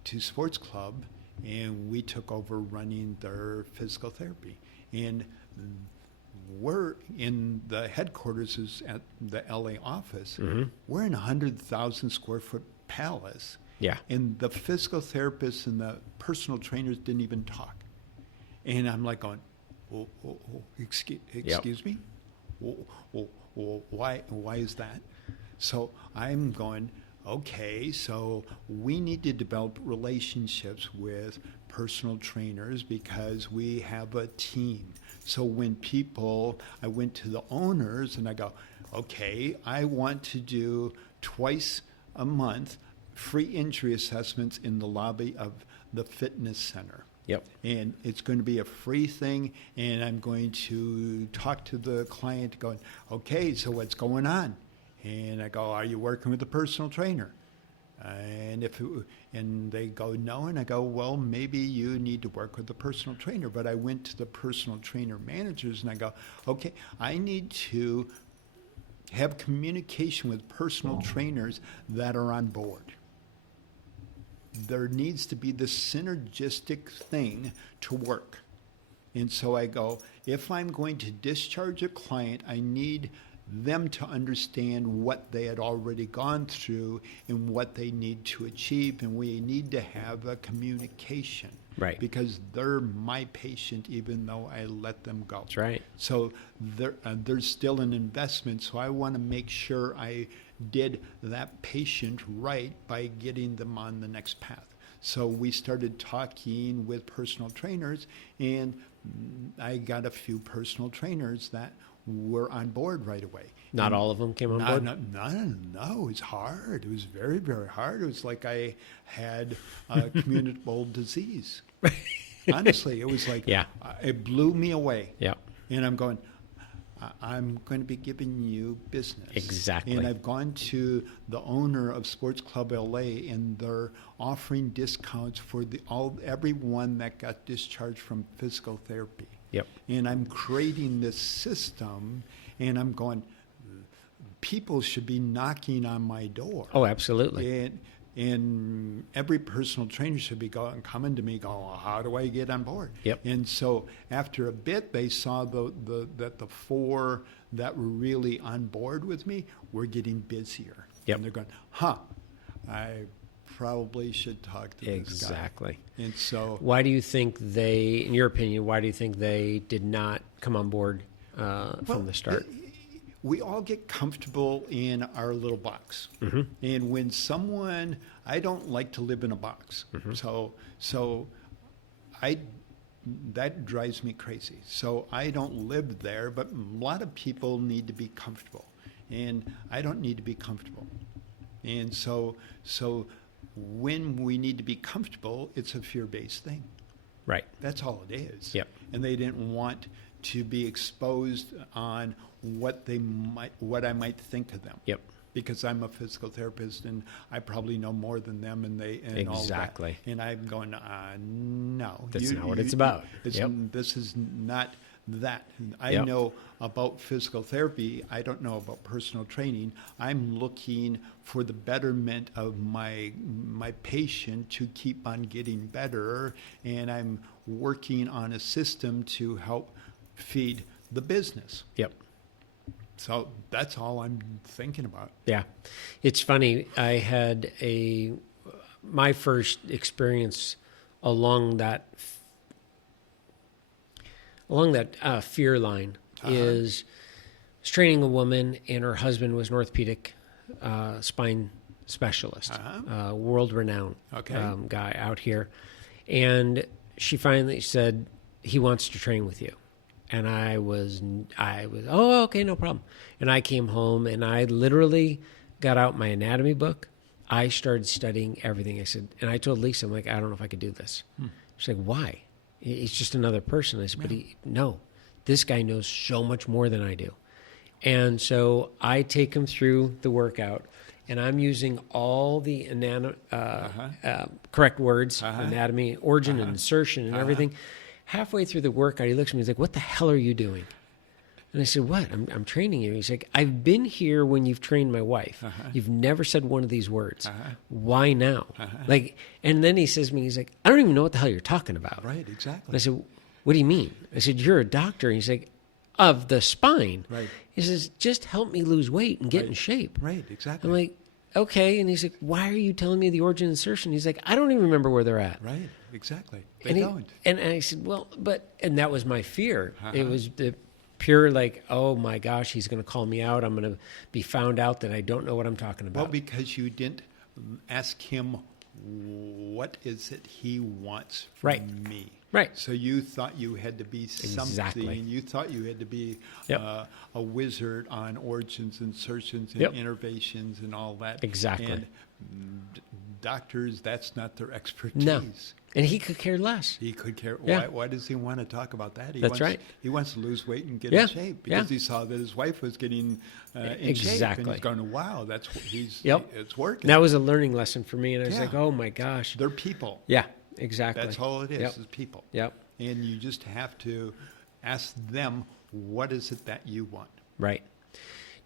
to Sports Club, and we took over running their physical therapy. And we're in the headquarters is at the LA office. We're in a 100,000 square foot palace. Yeah. And the physical therapists and the personal trainers didn't even talk. And I'm like going, excuse me? Why is that? So I'm going, okay, so we need to develop relationships with personal trainers because we have a team. So when I went to the owners and I go, okay, I want to do twice a month free injury assessments in the lobby of the fitness center. Yep. And it's going to be a free thing, and I'm going to talk to the client going, okay, so what's going on? And I go, are you working with a personal trainer? And they go, no. And I go, well, maybe you need to work with a personal trainer. But I went to the personal trainer managers, and I go, okay, I need to have communication with personal trainers that are on board. There needs to be this synergistic thing to work. And so I go, if I'm going to discharge a client, I need them to understand what they had already gone through and what they need to achieve, and we need to have a communication. Right. Because they're my patient, even though I let them go. That's right. So there's still an investment. So I want to make sure I did that patient right by getting them on the next path. So we started talking with personal trainers, and I got a few personal trainers that were on board right away. Not all of them came on board? No, it was hard. It was very, very hard. It was like I had a communicable disease. Honestly, it was like, it blew me away. Yeah. And I'm going, I'm going to be giving you business. Exactly. And I've gone to the owner of Sports Club LA, and they're offering discounts for everyone that got discharged from physical therapy. Yep. And I'm creating this system, and I'm going, people should be knocking on my door. Oh, absolutely. And every personal trainer should be coming to me going, well, how do I get on board? Yep. And so after a bit, they saw that the four that were really on board with me were getting busier. Yep. And they're going, I probably should talk to this guy. Exactly. And so why do you think in your opinion, why do you think they did not come on board from the start? We all get comfortable in our little box. Mm-hmm. And when I don't like to live in a box. Mm-hmm. So that drives me crazy. So I don't live there, but a lot of people need to be comfortable. And I don't need to be comfortable. And so when we need to be comfortable, it's a fear-based thing. Right. That's all it is. Yep. And they didn't want to be exposed on what I might think of them. Yep. Because I'm a physical therapist and I probably know more than them, and Exactly. all that. And I'm going, no. That's not what it's about. This is not that. I Yep. know about physical therapy. I don't know about personal training. I'm looking for the betterment of my patient to keep on getting better, and I'm working on a system to help feed the business. Yep. So that's all I'm thinking about. Yeah. It's funny. I had my first experience along that fear line is I was training a woman, and her husband was an orthopedic spine specialist, world-renowned guy out here. And she finally said, he wants to train with you. And I was, oh, okay, no problem. And I came home, and I literally got out my anatomy book. I started studying everything. I said, and I told Lisa, I'm like, I don't know if I could do this. She's like, why? He's just another person. I said, but no, this guy knows so much more than I do. And so I take him through the workout, and I'm using all the correct words, anatomy, origin, and insertion, and everything. Halfway through the workout, he looks at me, he's like, what the hell are you doing? And I said, what? I'm training you. He's like, I've been here when you've trained my wife. You've never said one of these words. Why now? And then he says to me, he's like, I don't even know what the hell you're talking about. Right, exactly. And I said, what do you mean? I said, you're a doctor. And he's like, of the spine. Right. He says, just help me lose weight and get in shape. Right, exactly. I'm like, okay. And he's like, why are you telling me the origin insertion? He's like, I don't even remember where they're at. Right, exactly. And I said, well, and that was my fear. It was the pure like, oh my gosh, he's going to call me out. I'm going to be found out that I don't know what I'm talking about. Well, because you didn't ask him what is it he wants from me. Right. So you thought you had to be something. Exactly. You thought you had to be a wizard on origins, insertions, and innervations and all that. Exactly. And doctors, that's not their expertise. No. And he could care less. He could care. Yeah. Why does he want to talk about that? He wants to lose weight and get in shape because he saw that his wife was getting in shape. And he's going, wow, it's working. That was a learning lesson for me. And I was like, oh my gosh. They're people. Yeah, exactly. That's all it is people. Yep. And you just have to ask them, what is it that you want? Right.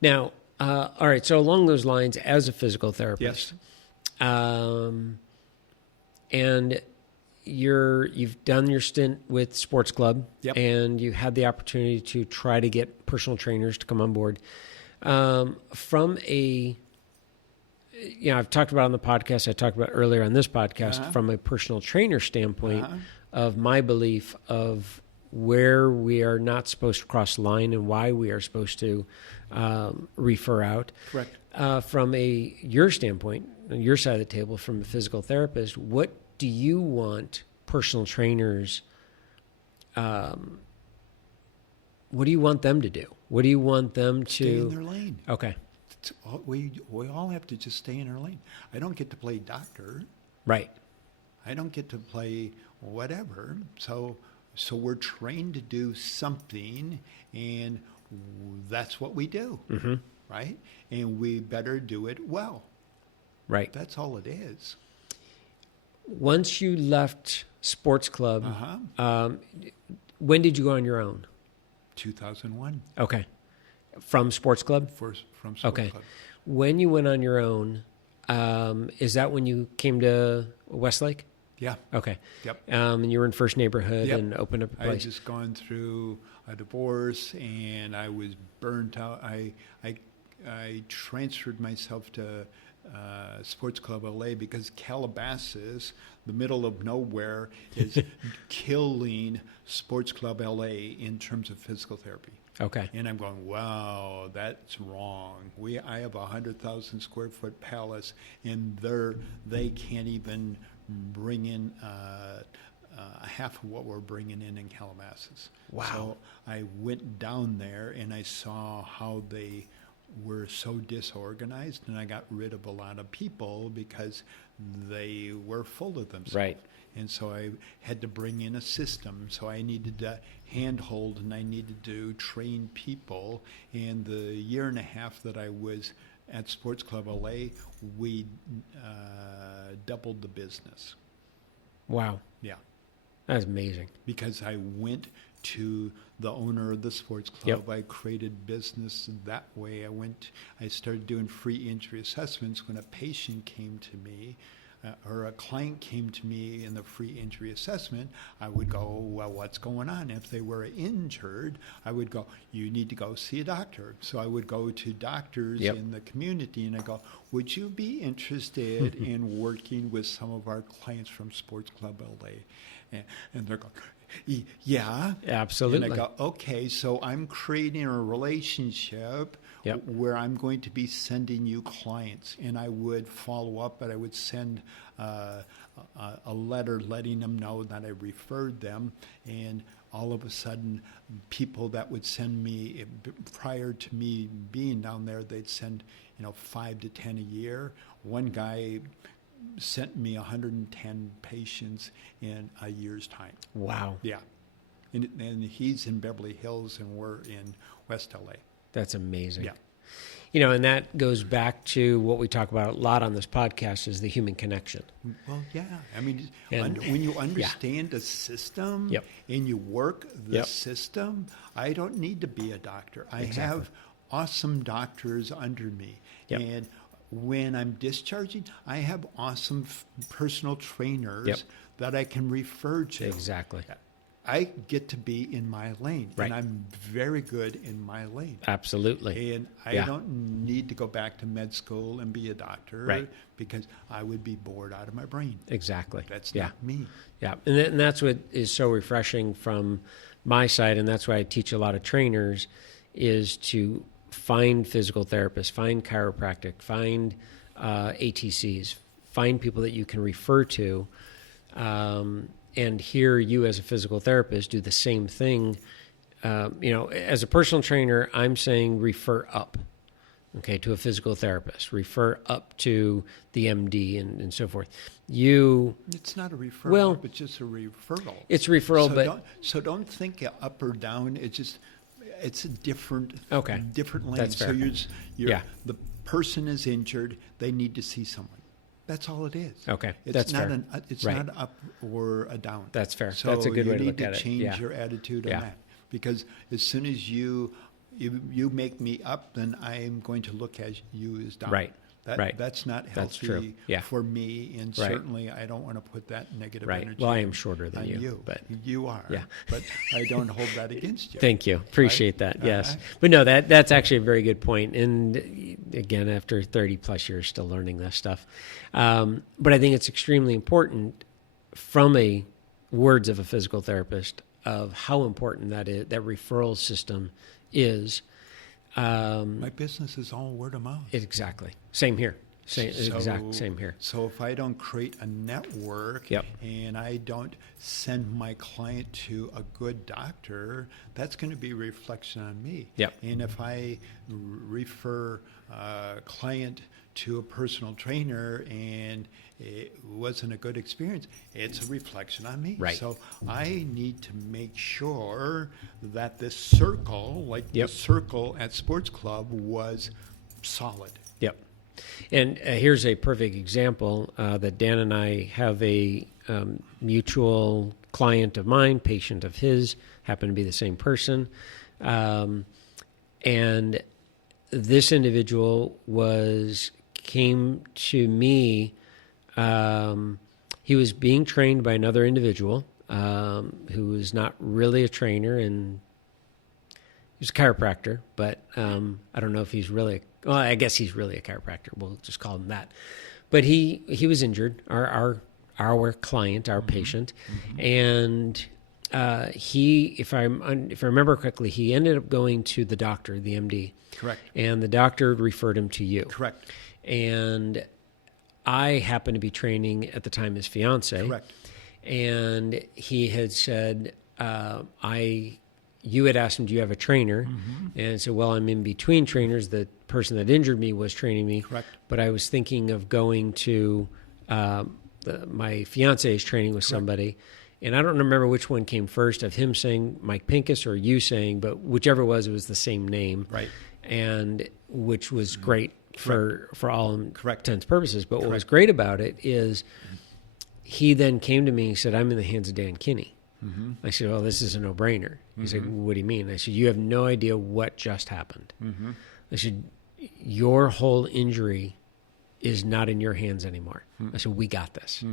Now, all right, so along those lines, as a physical therapist, and you've done your stint with Sports Club, and you had the opportunity to try to get personal trainers to come on board. From a, I've talked about on the podcast, I talked about earlier on this podcast, from a personal trainer standpoint, of my belief of where we are not supposed to cross the line and why we are supposed to refer out. Correct. From your standpoint, your side of the table, from a physical therapist, what do you want personal trainers? What do you want them to do? What do you want them to stay in their lane? Okay. We all have to just stay in our lane. I don't get to play doctor. Right. I don't get to play whatever. So we're trained to do something, and that's what we do, right? And we better do it well. Right. That's all it is. Once you left sports club, when did you go on your own? 2001. Okay. From sports club? From sports okay. club. When you went on your own, is that when you came to Westlake? Yeah. Okay. Yep. And you were in First Neighborhood and opened up a I had place. just gone through a divorce, and I was burnt out. I transferred myself to Sports Club LA because Calabasas, the middle of nowhere, is killing Sports Club LA in terms of physical therapy. Okay. And I'm going, wow, that's wrong. I have a 100,000 square foot palace, and they can't even bring in half of what we're bringing in Calabasas. Wow. So I went down there and I saw how they were so disorganized, and I got rid of a lot of people because they were full of themselves. Right. And so I had to bring in a system. So I needed to handhold, and I needed to train people. And the year and a half that I was at Sports Club LA, we doubled the business. Wow. Yeah. That's amazing. Because I went to the owner of the sports club. I created business that way. I started doing free injury assessments when a patient came to me or a client came to me in the free injury assessment. I would go, well, what's going on? If they were injured, I would go, you need to go see a doctor. So I would go to doctors in the community, and I go, would you be interested in working with some of our clients from Sports Club LA? And they're going, yeah. Absolutely. And I go, okay, so I'm creating a relationship where I'm going to be sending you clients. And I would follow up, but I would send a letter letting them know that I referred them. And all of a sudden, people that would send me, prior to me being down there, they'd send 5 to 10 a year. One guy sent me 110 patients in a year's time. Wow. Yeah. And he's in Beverly Hills, and we're in West LA. That's amazing. Yeah. And that goes back to what we talk about a lot on this podcast is the human connection. Well, yeah. I mean, when you understand a system and you work the system, I don't need to be a doctor. I have awesome doctors under me. And when I'm discharging, I have awesome personal trainers that I can refer to. Exactly. I get to be in my lane, and I'm very good in my lane. Absolutely. And I don't need to go back to med school and be a doctor because I would be bored out of my brain. Exactly. That's not me. Yeah, and that's what is so refreshing from my side, and that's why I teach a lot of trainers, is to find physical therapists, find chiropractic, find ATCs, find people that you can refer to, and hear you as a physical therapist do the same thing. As a personal trainer, I'm saying refer up, to a physical therapist, refer up to the MD and so forth. It's not a referral, but just a referral. It's a referral, so don't think up or down. It's a different lane. That's fair. So the person is injured. They need to see someone. That's all it is. Okay, it's that's not fair. It's not up or a down. That's fair. So that's a good way to look at it. you need to change your attitude on that, because as soon as you make me up, then I am going to look at you as down. Right. That's not healthy That's true. for me, and certainly I don't want to put that negative energy. Well, I am shorter than on you, but you are. Yeah. But I don't hold that against you. Thank you. Appreciate that. Yes. But no, that's actually a very good point. And again, after 30 plus years, still learning this stuff. But I think it's extremely important from a words of a physical therapist of how important that is, that referral system is. My business is all word of mouth. Exactly. Same here. Same here. So if I don't create a network Yep. and I don't send my client to a good doctor, that's going to be a reflection on me. Yep. And if I refer a client to a personal trainer and it wasn't a good experience, it's a reflection on me. Right. So I need to make sure that this circle, like Yep. the circle at Sports Club, was solid. Yep. And here's a perfect example that Dan and I have a mutual client of mine, patient of his, happen to be the same person. And this individual came to me. He was being trained by another individual who was not really a trainer, and he's a chiropractor, but I don't know if he's really. Well, I guess he's really a chiropractor. We'll just call him that. But he was injured. Our client, our patient, and he, if I remember correctly, he ended up going to the doctor, the MD. Correct. And the doctor referred him to you. Correct. And I happened to be training at the time his fiance. Correct. And he had said, you had asked him, do you have a trainer? And I said, well, I'm in between trainers. The person that injured me was training me. Correct. But I was thinking of going to my fiance's training with somebody. And I don't remember which one came first, of him saying Mike Pincus or you saying, but whichever it was the same name. Right. And which was great for all Correct. intents and purposes. But what was great about it is he then came to me and said, I'm in the hands of Dan Kinney. I said, well, this is a no-brainer. He said, what do you mean? I said, you have no idea what just happened. I said, your whole injury is not in your hands anymore. I said, we got this.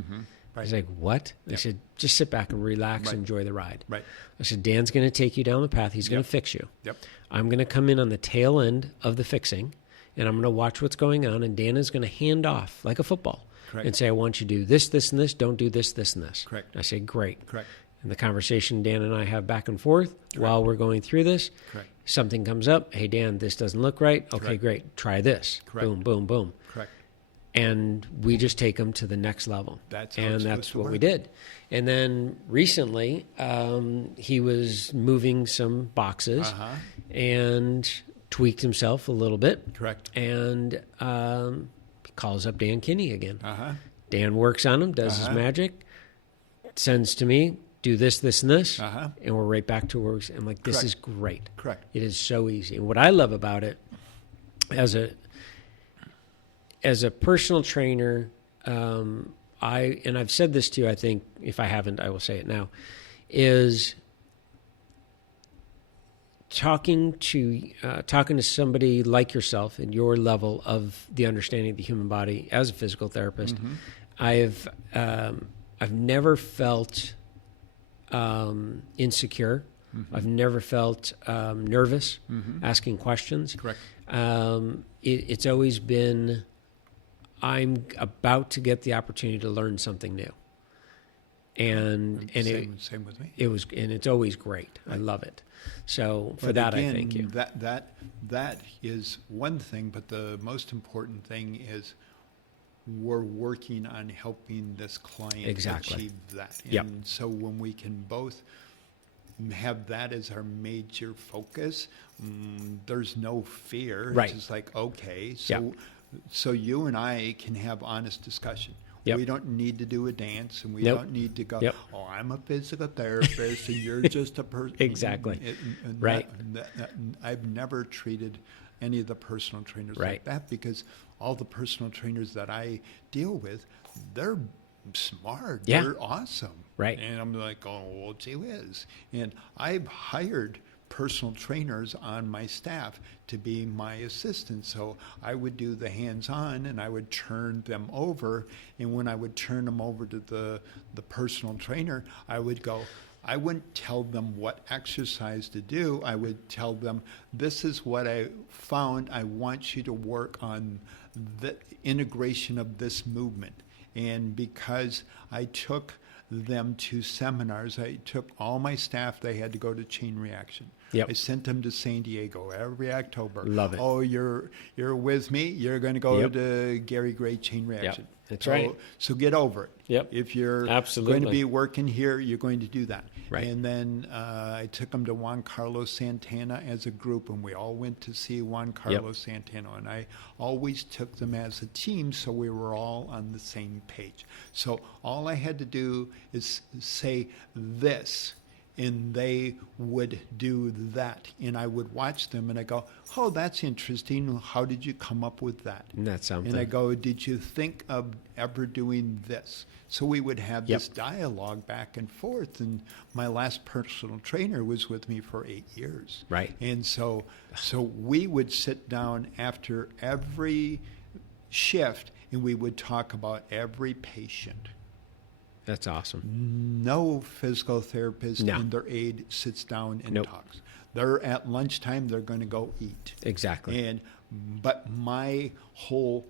Right. He's like, what? I said, just sit back and relax and enjoy the ride. Right. I said, Dan's going to take you down the path. He's going to fix you. Yep. I'm going to come in on the tail end of the fixing, and I'm going to watch what's going on, and Dan is going to hand off like a football and say, I want you to do this, this, and this. Don't do this, this, and this. Correct. I say, great. Correct. And the conversation Dan and I have back and forth while we're going through this. Correct. Something comes up. Hey, Dan, this doesn't look right. Okay, Correct. great. Try this. Correct. Boom, boom, boom. Correct. And we just take them to the next level. That's how it's that's supposed to what we work. did. And then recently, he was moving some boxes and tweaked himself a little bit. Correct. And he calls up Dan Kinney again. Uh-huh. Dan works on him, does his magic, sends to me, do this, this, and this, and we're right back to where I'm like, this Correct. is great. Correct. It is so easy. And what I love about it, as a personal trainer, I've said this to you, I think, if I haven't, I will say it now, is talking to somebody like yourself and your level of the understanding of the human body as a physical therapist. I've never felt insecure. I've never felt nervous asking questions. Correct. It's always been, I'm about to get the opportunity to learn something new. And same with me. It's always great. I love it. So for But that, again, I thank you. That is one thing, but the most important thing is we're working on helping this client achieve that. Yep. And so when we can both have that as our major focus, there's no fear. Right. It's just like, okay, so you and I can have honest discussion. Yep. We don't need to do a dance, and we Nope. don't need to go, Yep. oh, I'm a physical therapist, and you're just a person. Exactly. Right. I've never treated any of the personal trainers like that, because all the personal trainers that I deal with, they're smart. Yeah. They're awesome. Right. And I'm like, oh, well, gee whiz. And I've hired personal trainers on my staff to be my assistant. So I would do the hands-on, and I would turn them over. And when I would turn them over to the personal trainer, I would go, I wouldn't tell them what exercise to do. I would tell them, this is what I found. I want you to work on the integration of this movement. And because I took them to seminars. I took all my staff, they had to go to Chain Reaction. Yep. I sent them to San Diego every October. Love it. Oh, you're with me? You're going to go Yep. to Gary Gray Chain Reaction. Yep. That's right. So get over it. Yep. If you're Absolutely. going to be working here, you're going to do that. Right. And then I took them to Juan Carlos Santana as a group, and we all went to see Juan Carlos Santana. And I always took them as a team, so we were all on the same page. So all I had to do is say this, and they would do that. And I would watch them, and I go, oh, that's interesting. How did you come up with that? And that's something. And I go, did you think of ever doing this? So we would have this dialogue back and forth. And my last personal trainer was with me for 8 years. Right. And so we would sit down after every shift, and we would talk about every patient. That's awesome. No physical therapist No. and their aide sits down and Nope. talks. They're at lunchtime, they're going to go eat. Exactly. But my whole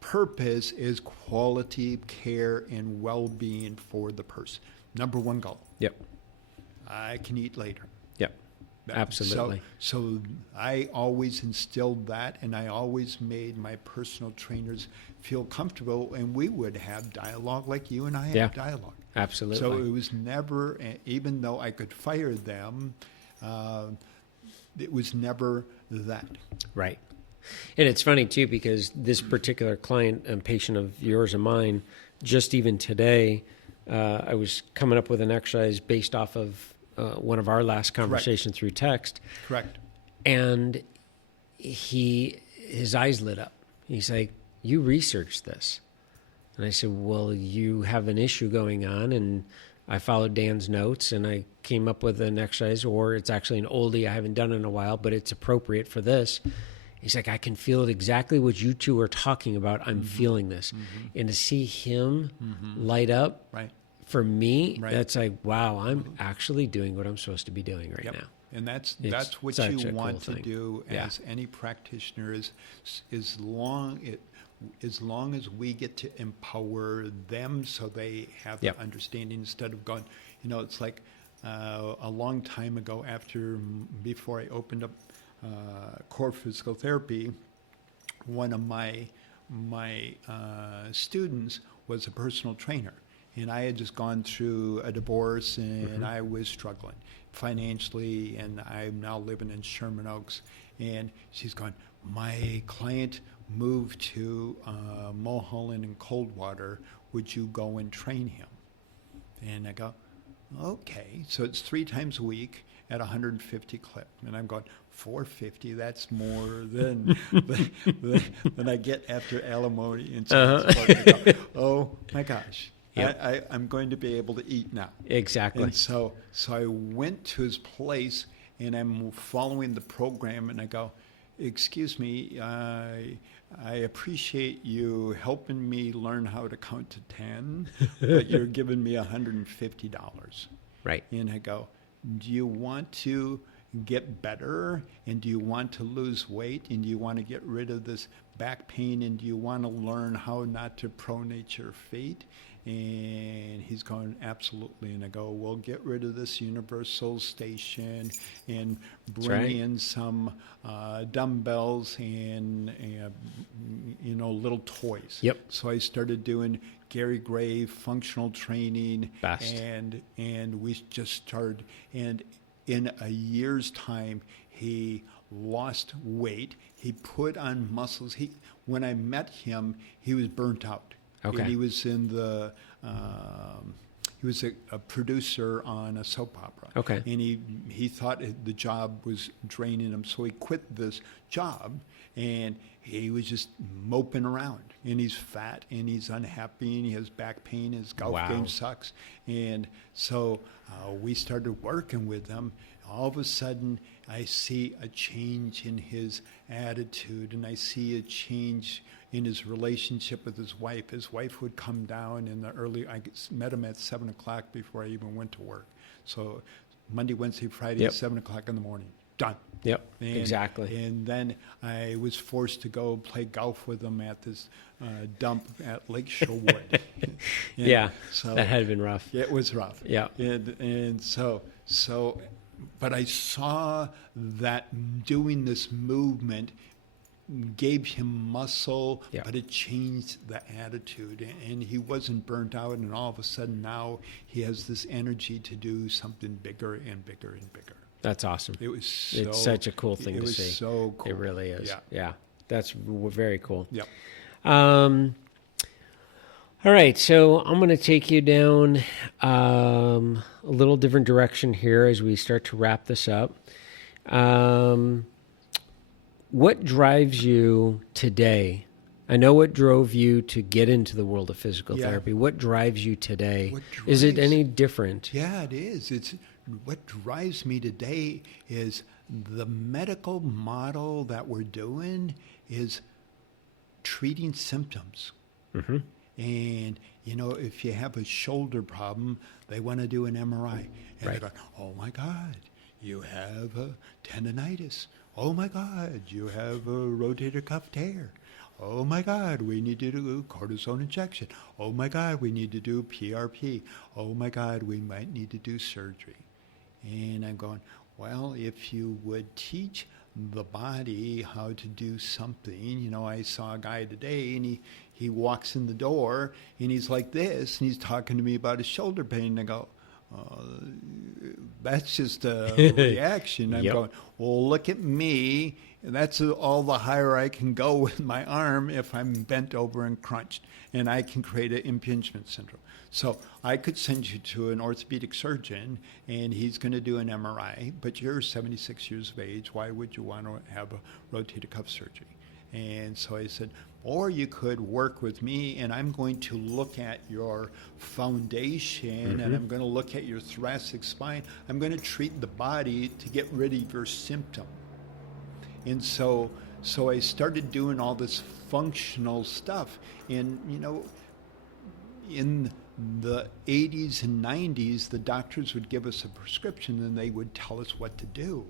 purpose is quality care and well-being for the person. Number one goal. Yep. I can eat later. Yep. Absolutely. So I always instilled that, and I always made my personal trainers feel comfortable, and we would have dialogue like you and I have dialogue. Absolutely. So it was never, even though I could fire them, it was never that. Right. And it's funny, too, because this particular client and patient of yours and mine, just even today, I was coming up with an exercise based off of one of our last conversations through text. Correct. And his eyes lit up. He's like, you researched this. And I said, well, you have an issue going on. And I followed Dan's notes, and I came up with an exercise, or it's actually an oldie I haven't done in a while, but it's appropriate for this. He's like, I can feel it exactly what you two are talking about. I'm feeling this. And to see him light up, for me, that's like, wow, I'm actually doing what I'm supposed to be doing right now. And that's what you want to do as any practitioner is as long as we get to empower them so they have the understanding instead of going, it's like a long time ago before I opened up core physical therapy, one of my students was a personal trainer. And I had just gone through a divorce, and I was struggling financially, and I'm now living in Sherman Oaks. And she's going, my client moved to Mulholland and Coldwater. Would you go and train him? And I go, okay. So it's 3 times a week at 150 clip. And I'm going, 450, that's more than I get after alimony and so I go, oh my gosh. Yep. I'm going to be able to eat now. Exactly. And so I went to his place, and I'm following the program, and I go, excuse me, I appreciate you helping me learn how to count to 10, but you're giving me $150. Right. And I go, do you want to get better, and do you want to lose weight, and do you want to get rid of this back pain, and do you want to learn how not to pronate your feet? And he's going, absolutely. And I go, well, get rid of this universal station and bring in some dumbbells and little toys. Yep. So I started doing Gary Gray functional training. Best. And we just started. And in a year's time, he lost weight. He put on muscles. When I met him, he was burnt out. Okay. And he was in he was a producer on a soap opera. Okay. And he thought the job was draining him, so he quit this job, and he was just moping around. And he's fat, and he's unhappy, and he has back pain. His golf game sucks. And so we started working with him. All of a sudden, I see a change in his attitude, and I see a change in his relationship with his wife. His wife would come down I met him at 7 o'clock before I even went to work. So Monday, Wednesday, Friday, 7 o'clock in the morning. done. Yep, exactly. And then I was forced to go play golf with them at this dump at Lake Shorewood. Yeah, so that had been rough. it was rough. Yeah. And so, but I saw that doing this movement gave him muscle, Yeah. but it changed the attitude. And he wasn't burnt out, and all of a sudden now he has this energy to do something bigger and bigger and bigger. That's awesome. It was so, It's such a cool thing to see. It was so cool. It really is. Yeah. Yeah. That's very cool. Yep. All right, so I'm going to take you down a little different direction here as we start to wrap this up. What drives you today? I know what drove you to get into the world of physical therapy. What drives you today? Is it any different? Yeah, it is. It's what drives me today is the medical model that we're doing is treating symptoms. Mm-hmm. And, if you have a shoulder problem, they want to do an MRI. And Right. they're going, oh, my God, you have a tendonitis. Oh, my God, you have a rotator cuff tear. Oh, my God, we need to do cortisone injection. Oh, my God, we need to do PRP. Oh, my God, we might need to do surgery. And I'm going, well, if you would teach the body how to do something. I saw a guy today, and he walks in the door, and he's like this, and he's talking to me about his shoulder pain. And I go, that's just a reaction. I'm Yep. going, well, look at me. That's all the higher I can go with my arm if I'm bent over and crunched, and I can create an impingement syndrome. So I could send you to an orthopedic surgeon, and he's going to do an MRI, but you're 76 years of age. Why would you want to have a rotator cuff surgery? And so I said, or you could work with me, and I'm going to look at your foundation, and I'm going to look at your thoracic spine. I'm going to treat the body to get rid of your symptom. And so I started doing all this functional stuff. And, in the 80s and 90s, the doctors would give us a prescription, and they would tell us what to do.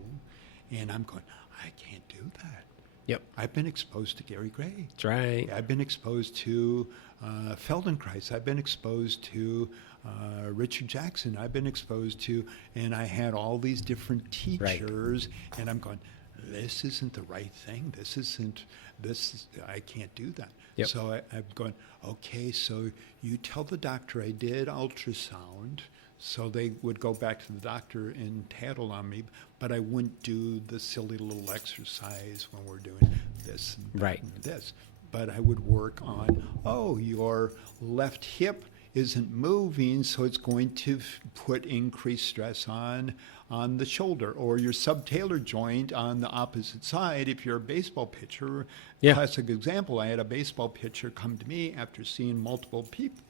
And I'm going, I can't do that. Yep. I've been exposed to Gary Gray. That's right. I've been exposed to Feldenkrais. I've been exposed to Richard Jackson. I've been exposed to, and I had all these different teachers, and I'm going, this isn't the right thing. I can't do that. Yep. So I'm going, okay, so you tell the doctor I did ultrasound. So they would go back to the doctor and tattle on me, but I wouldn't do the silly little exercise when we're doing this and Right. and this. But I would work on, your left hip isn't moving, so it's going to put increased stress on the shoulder, or your subtalar joint on the opposite side. If you're a baseball pitcher, classic example, I had a baseball pitcher come to me after seeing multiple people,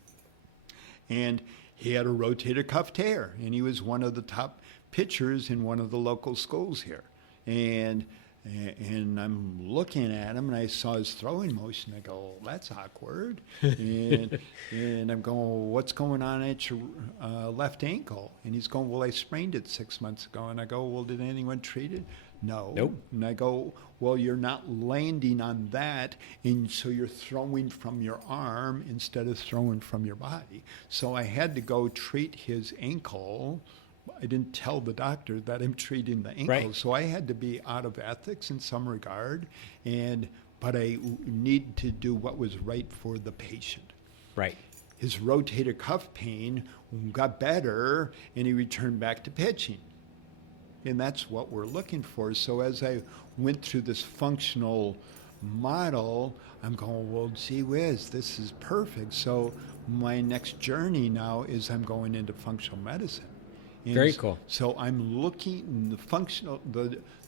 and he had a rotator cuff tear, and he was one of the top pitchers in one of the local schools here. And I'm looking at him, and I saw his throwing motion. I go, well, that's awkward. and I'm going, well, what's going on at your left ankle? And he's going, well, I sprained it 6 months ago. And I go, well, did anyone treat it? No. Nope. And I go, well, you're not landing on that, and so you're throwing from your arm instead of throwing from your body. So I had to go treat his ankle. I didn't tell the doctor that I'm treating the ankle, Right. so I had to be out of ethics in some regard, but I need to do what was right for the patient. Right. His rotator cuff pain got better, and he returned back to pitching. And that's what we're looking for. So as I went through this functional model, I'm going, well, gee whiz, this is perfect. So my next journey now is I'm going into functional medicine. And Very cool. So I'm looking,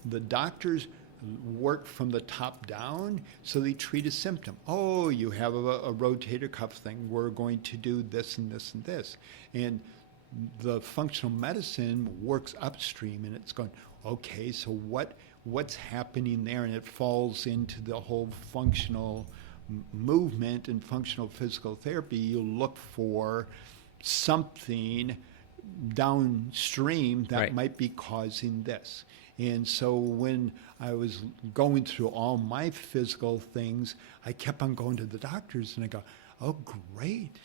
the doctors work from the top down, so they treat a symptom. Oh, you have a rotator cuff thing. We're going to do this and this and this. And the functional medicine works upstream, and it's going, okay, so what's happening there? And it falls into the whole functional movement and functional physical therapy. You look for something downstream that Right. might be causing this. And so when I was going through all my physical things, I kept on going to the doctors and I go, oh, great.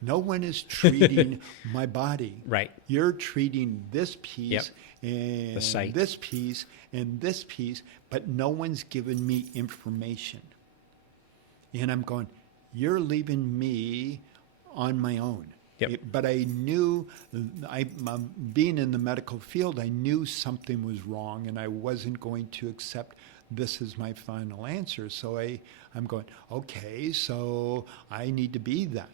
No one is treating my body. Right. You're treating this piece Yep. and The site. this piece and this piece, but no one's given me information. And I'm going, you're leaving me on my own. Yep. But I knew, being in the medical field, I knew something was wrong and I wasn't going to accept this as my final answer. So I'm going, okay, so I need to be that.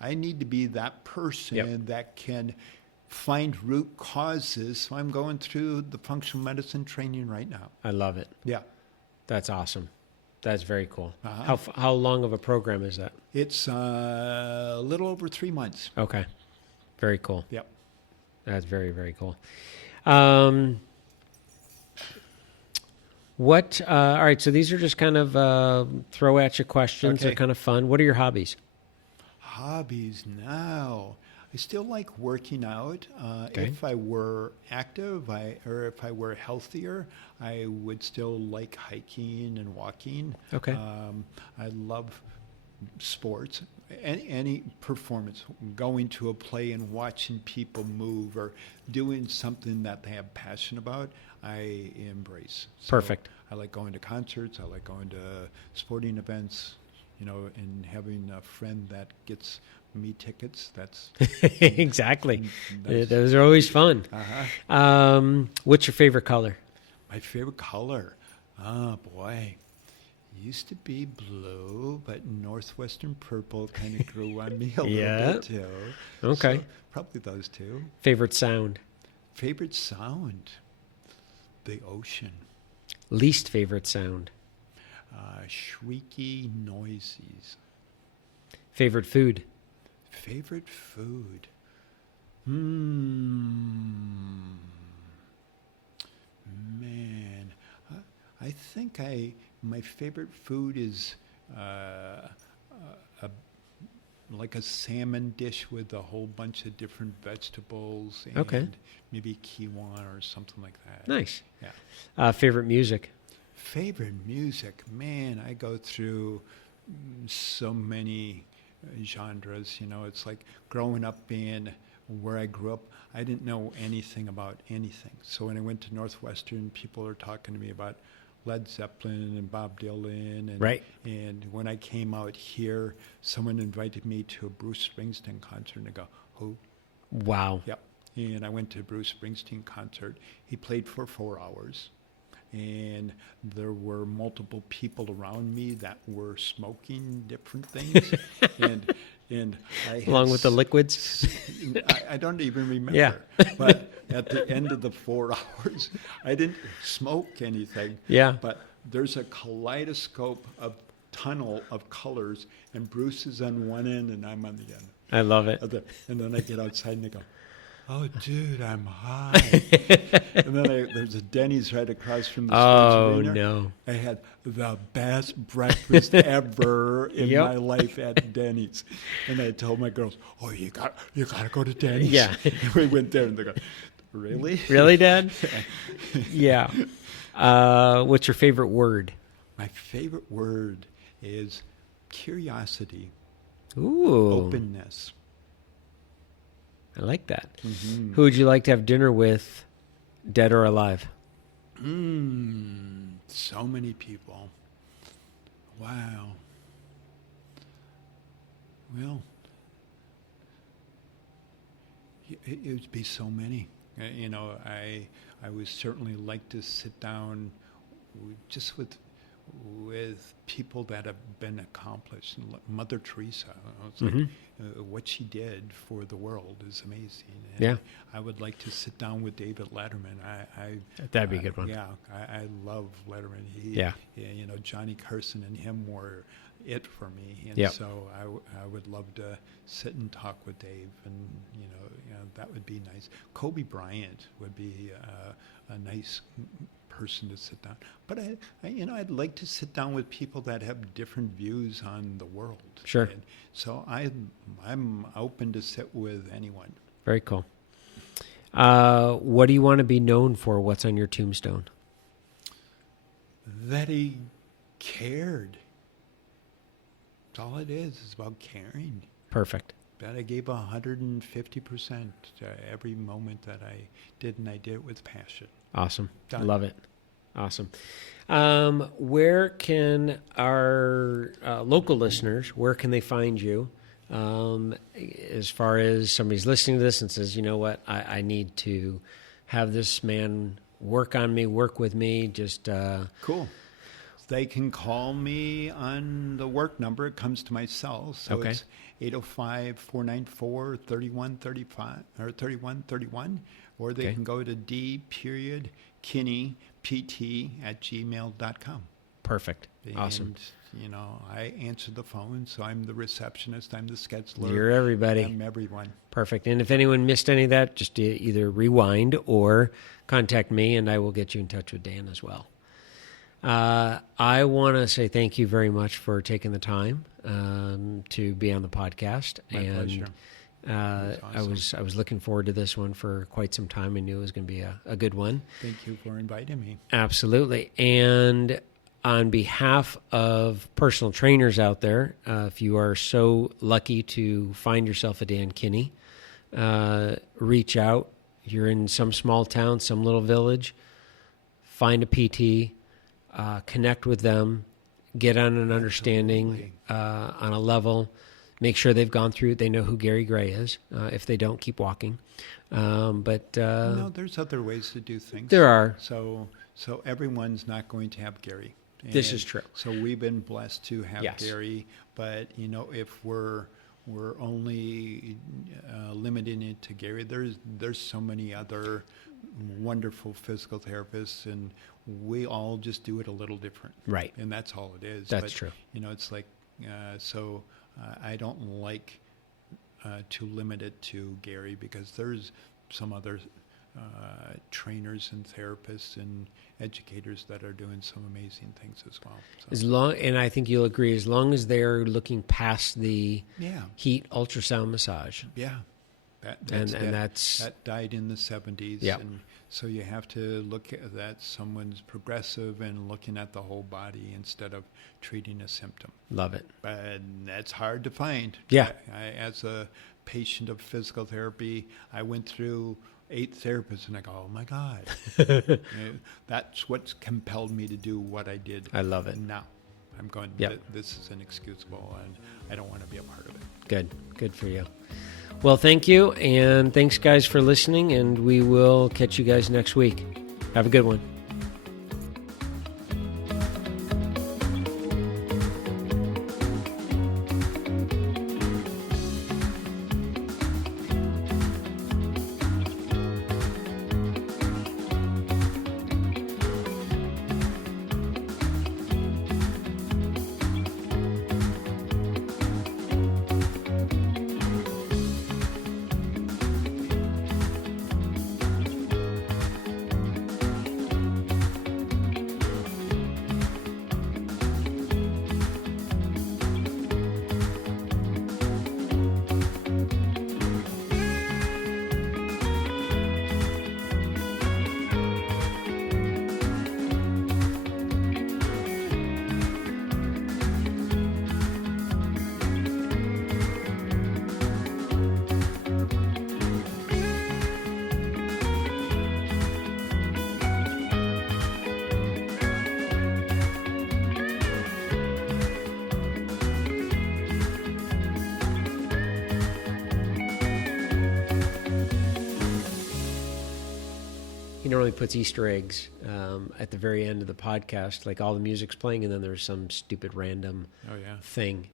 I need to be that person Yep. that can find root causes. So I'm going through the functional medicine training right now. I love it. Yeah. That's awesome. That's very cool. Uh-huh. How long of a program is that? It's a little over 3 months. Okay. Very cool. Yep. That's very, very cool. All right, so these are just kind of throw at you questions. Okay. They're kind of fun. What are your hobbies? Hobbies now. I still like working out. Okay. If I were active, or if I were healthier, I would still like hiking and walking. Okay. I love sports, any performance, going to a play and watching people move or doing something that they have passion about, I embrace. So Perfect. I like going to concerts. I like going to sporting events, and having a friend that gets me tickets. That's Exactly. That's- Those are always fun. uh-huh. What's your favorite color? My favorite color. Oh, boy. Used to be blue, but Northwestern purple kind of grew on me a Yeah. little bit too. Okay. So probably those two. Favorite sound? Favorite sound? The ocean. Least favorite sound? Shrieky noises. Favorite food? Favorite food? Man, I think my favorite food is like a salmon dish with a whole bunch of different vegetables and Okay. maybe quinoa or something like that. Nice. Yeah. Favorite music? Favorite music? Man, I go through so many genres. It's like growing up in where I grew up, I didn't know anything about anything. So when I went to Northwestern, people are talking to me about Led Zeppelin and Bob Dylan. And, Right. And when I came out here, someone invited me to a Bruce Springsteen concert, and I go, who? Wow. Yep. And I went to a Bruce Springsteen concert. He played for 4 hours. And there were multiple people around me that were smoking different things. and I had Along with the liquids? I don't even remember. Yeah. But at the end of the 4 hours, I didn't smoke anything. Yeah. But there's a kaleidoscope of tunnel of colors, and Bruce is on one end and I'm on the end. I love it. And then I get outside and I go, oh, dude, I'm high. And then there's a Denny's right across from the sports arena. No. I had the best breakfast ever in Yep. my life at Denny's. And I told my girls, oh, you got to go to Denny's. Yeah. And we went there and they go, really? Really, Dad? Yeah. What's your favorite word? My favorite word is curiosity, Ooh. openness. I like that. Mm-hmm. Who would you like to have dinner with, dead or alive? So many people. Wow. Well, it would be so many. I would certainly like to sit down just with people that have been accomplished. Mother Teresa, it's like, what she did for the world is amazing. And Yeah. I would like to sit down with David Letterman. That'd be a good one. Yeah, I love Letterman. Yeah. Johnny Carson and him were it for me. And Yep. so I would love to sit and talk with Dave, and that would be nice. Kobe Bryant would be a nice person to sit down. But I'd like to sit down with people that have different views on the world. Sure. And so I'm open to sit with anyone. Very cool. What do you want to be known for? What's on your tombstone? That he cared. That's all it is. It's about caring. Perfect. That I gave 150% to every moment that I did, and I did it with passion. Awesome. Done. Love it. Awesome. Where can our local listeners, where can they find you? As far as somebody's listening to this and says, you know what, I need to have this man work on me, work with me, just... Cool. They can call me on the work number. It comes to my cell. So it's 805-494-3135 or 3131. Or they can go to d.kinney@gmail.com. Perfect. Awesome. And, I answer the phone, so I'm the receptionist, I'm the scheduler. You're everybody. I'm everyone. Perfect. And if anyone missed any of that, just either rewind or contact me, and I will get you in touch with Dan as well. I want to say thank you very much for taking the time to be on the podcast. My pleasure. Awesome. I was looking forward to this one for quite some time. I knew it was going to be a good one. Thank you for inviting me. Absolutely. And on behalf of personal trainers out there, if you are so lucky to find yourself a Dan Kinney, reach out. You're in some small town, some little village, find a PT, connect with them, get on an understanding on a level, make sure they've gone through it, they know who Gary Gray is. If they don't, keep walking. No, there's other ways to do things. There are. So everyone's not going to have Gary. This is true. So we've been blessed to have Gary, but if we're only limiting it to Gary, there's so many other wonderful physical therapists, and we all just do it a little different. Right. And that's all it is. That's true. It's like, I don't like to limit it to Gary, because there's some other trainers and therapists and educators that are doing some amazing things as well. So. And I think you'll agree, as long as they're looking past the heat ultrasound massage. Yeah. That died in the 70s. Yeah. And so you have to look at that. Someone's progressive and looking at the whole body instead of treating a symptom. Love it. But that's hard to find. Yeah. As a patient of physical therapy, I went through 8 therapists, and I go, oh my God. That's what's compelled me to do what I did. I love it. Now I'm going, this is inexcusable, and I don't want to be a part of it. Good for you. Well, thank you, and thanks, guys, for listening, and we will catch you guys next week. Have a good one. He normally puts Easter eggs at the very end of the podcast, like all the music's playing, and then there's some stupid random thing.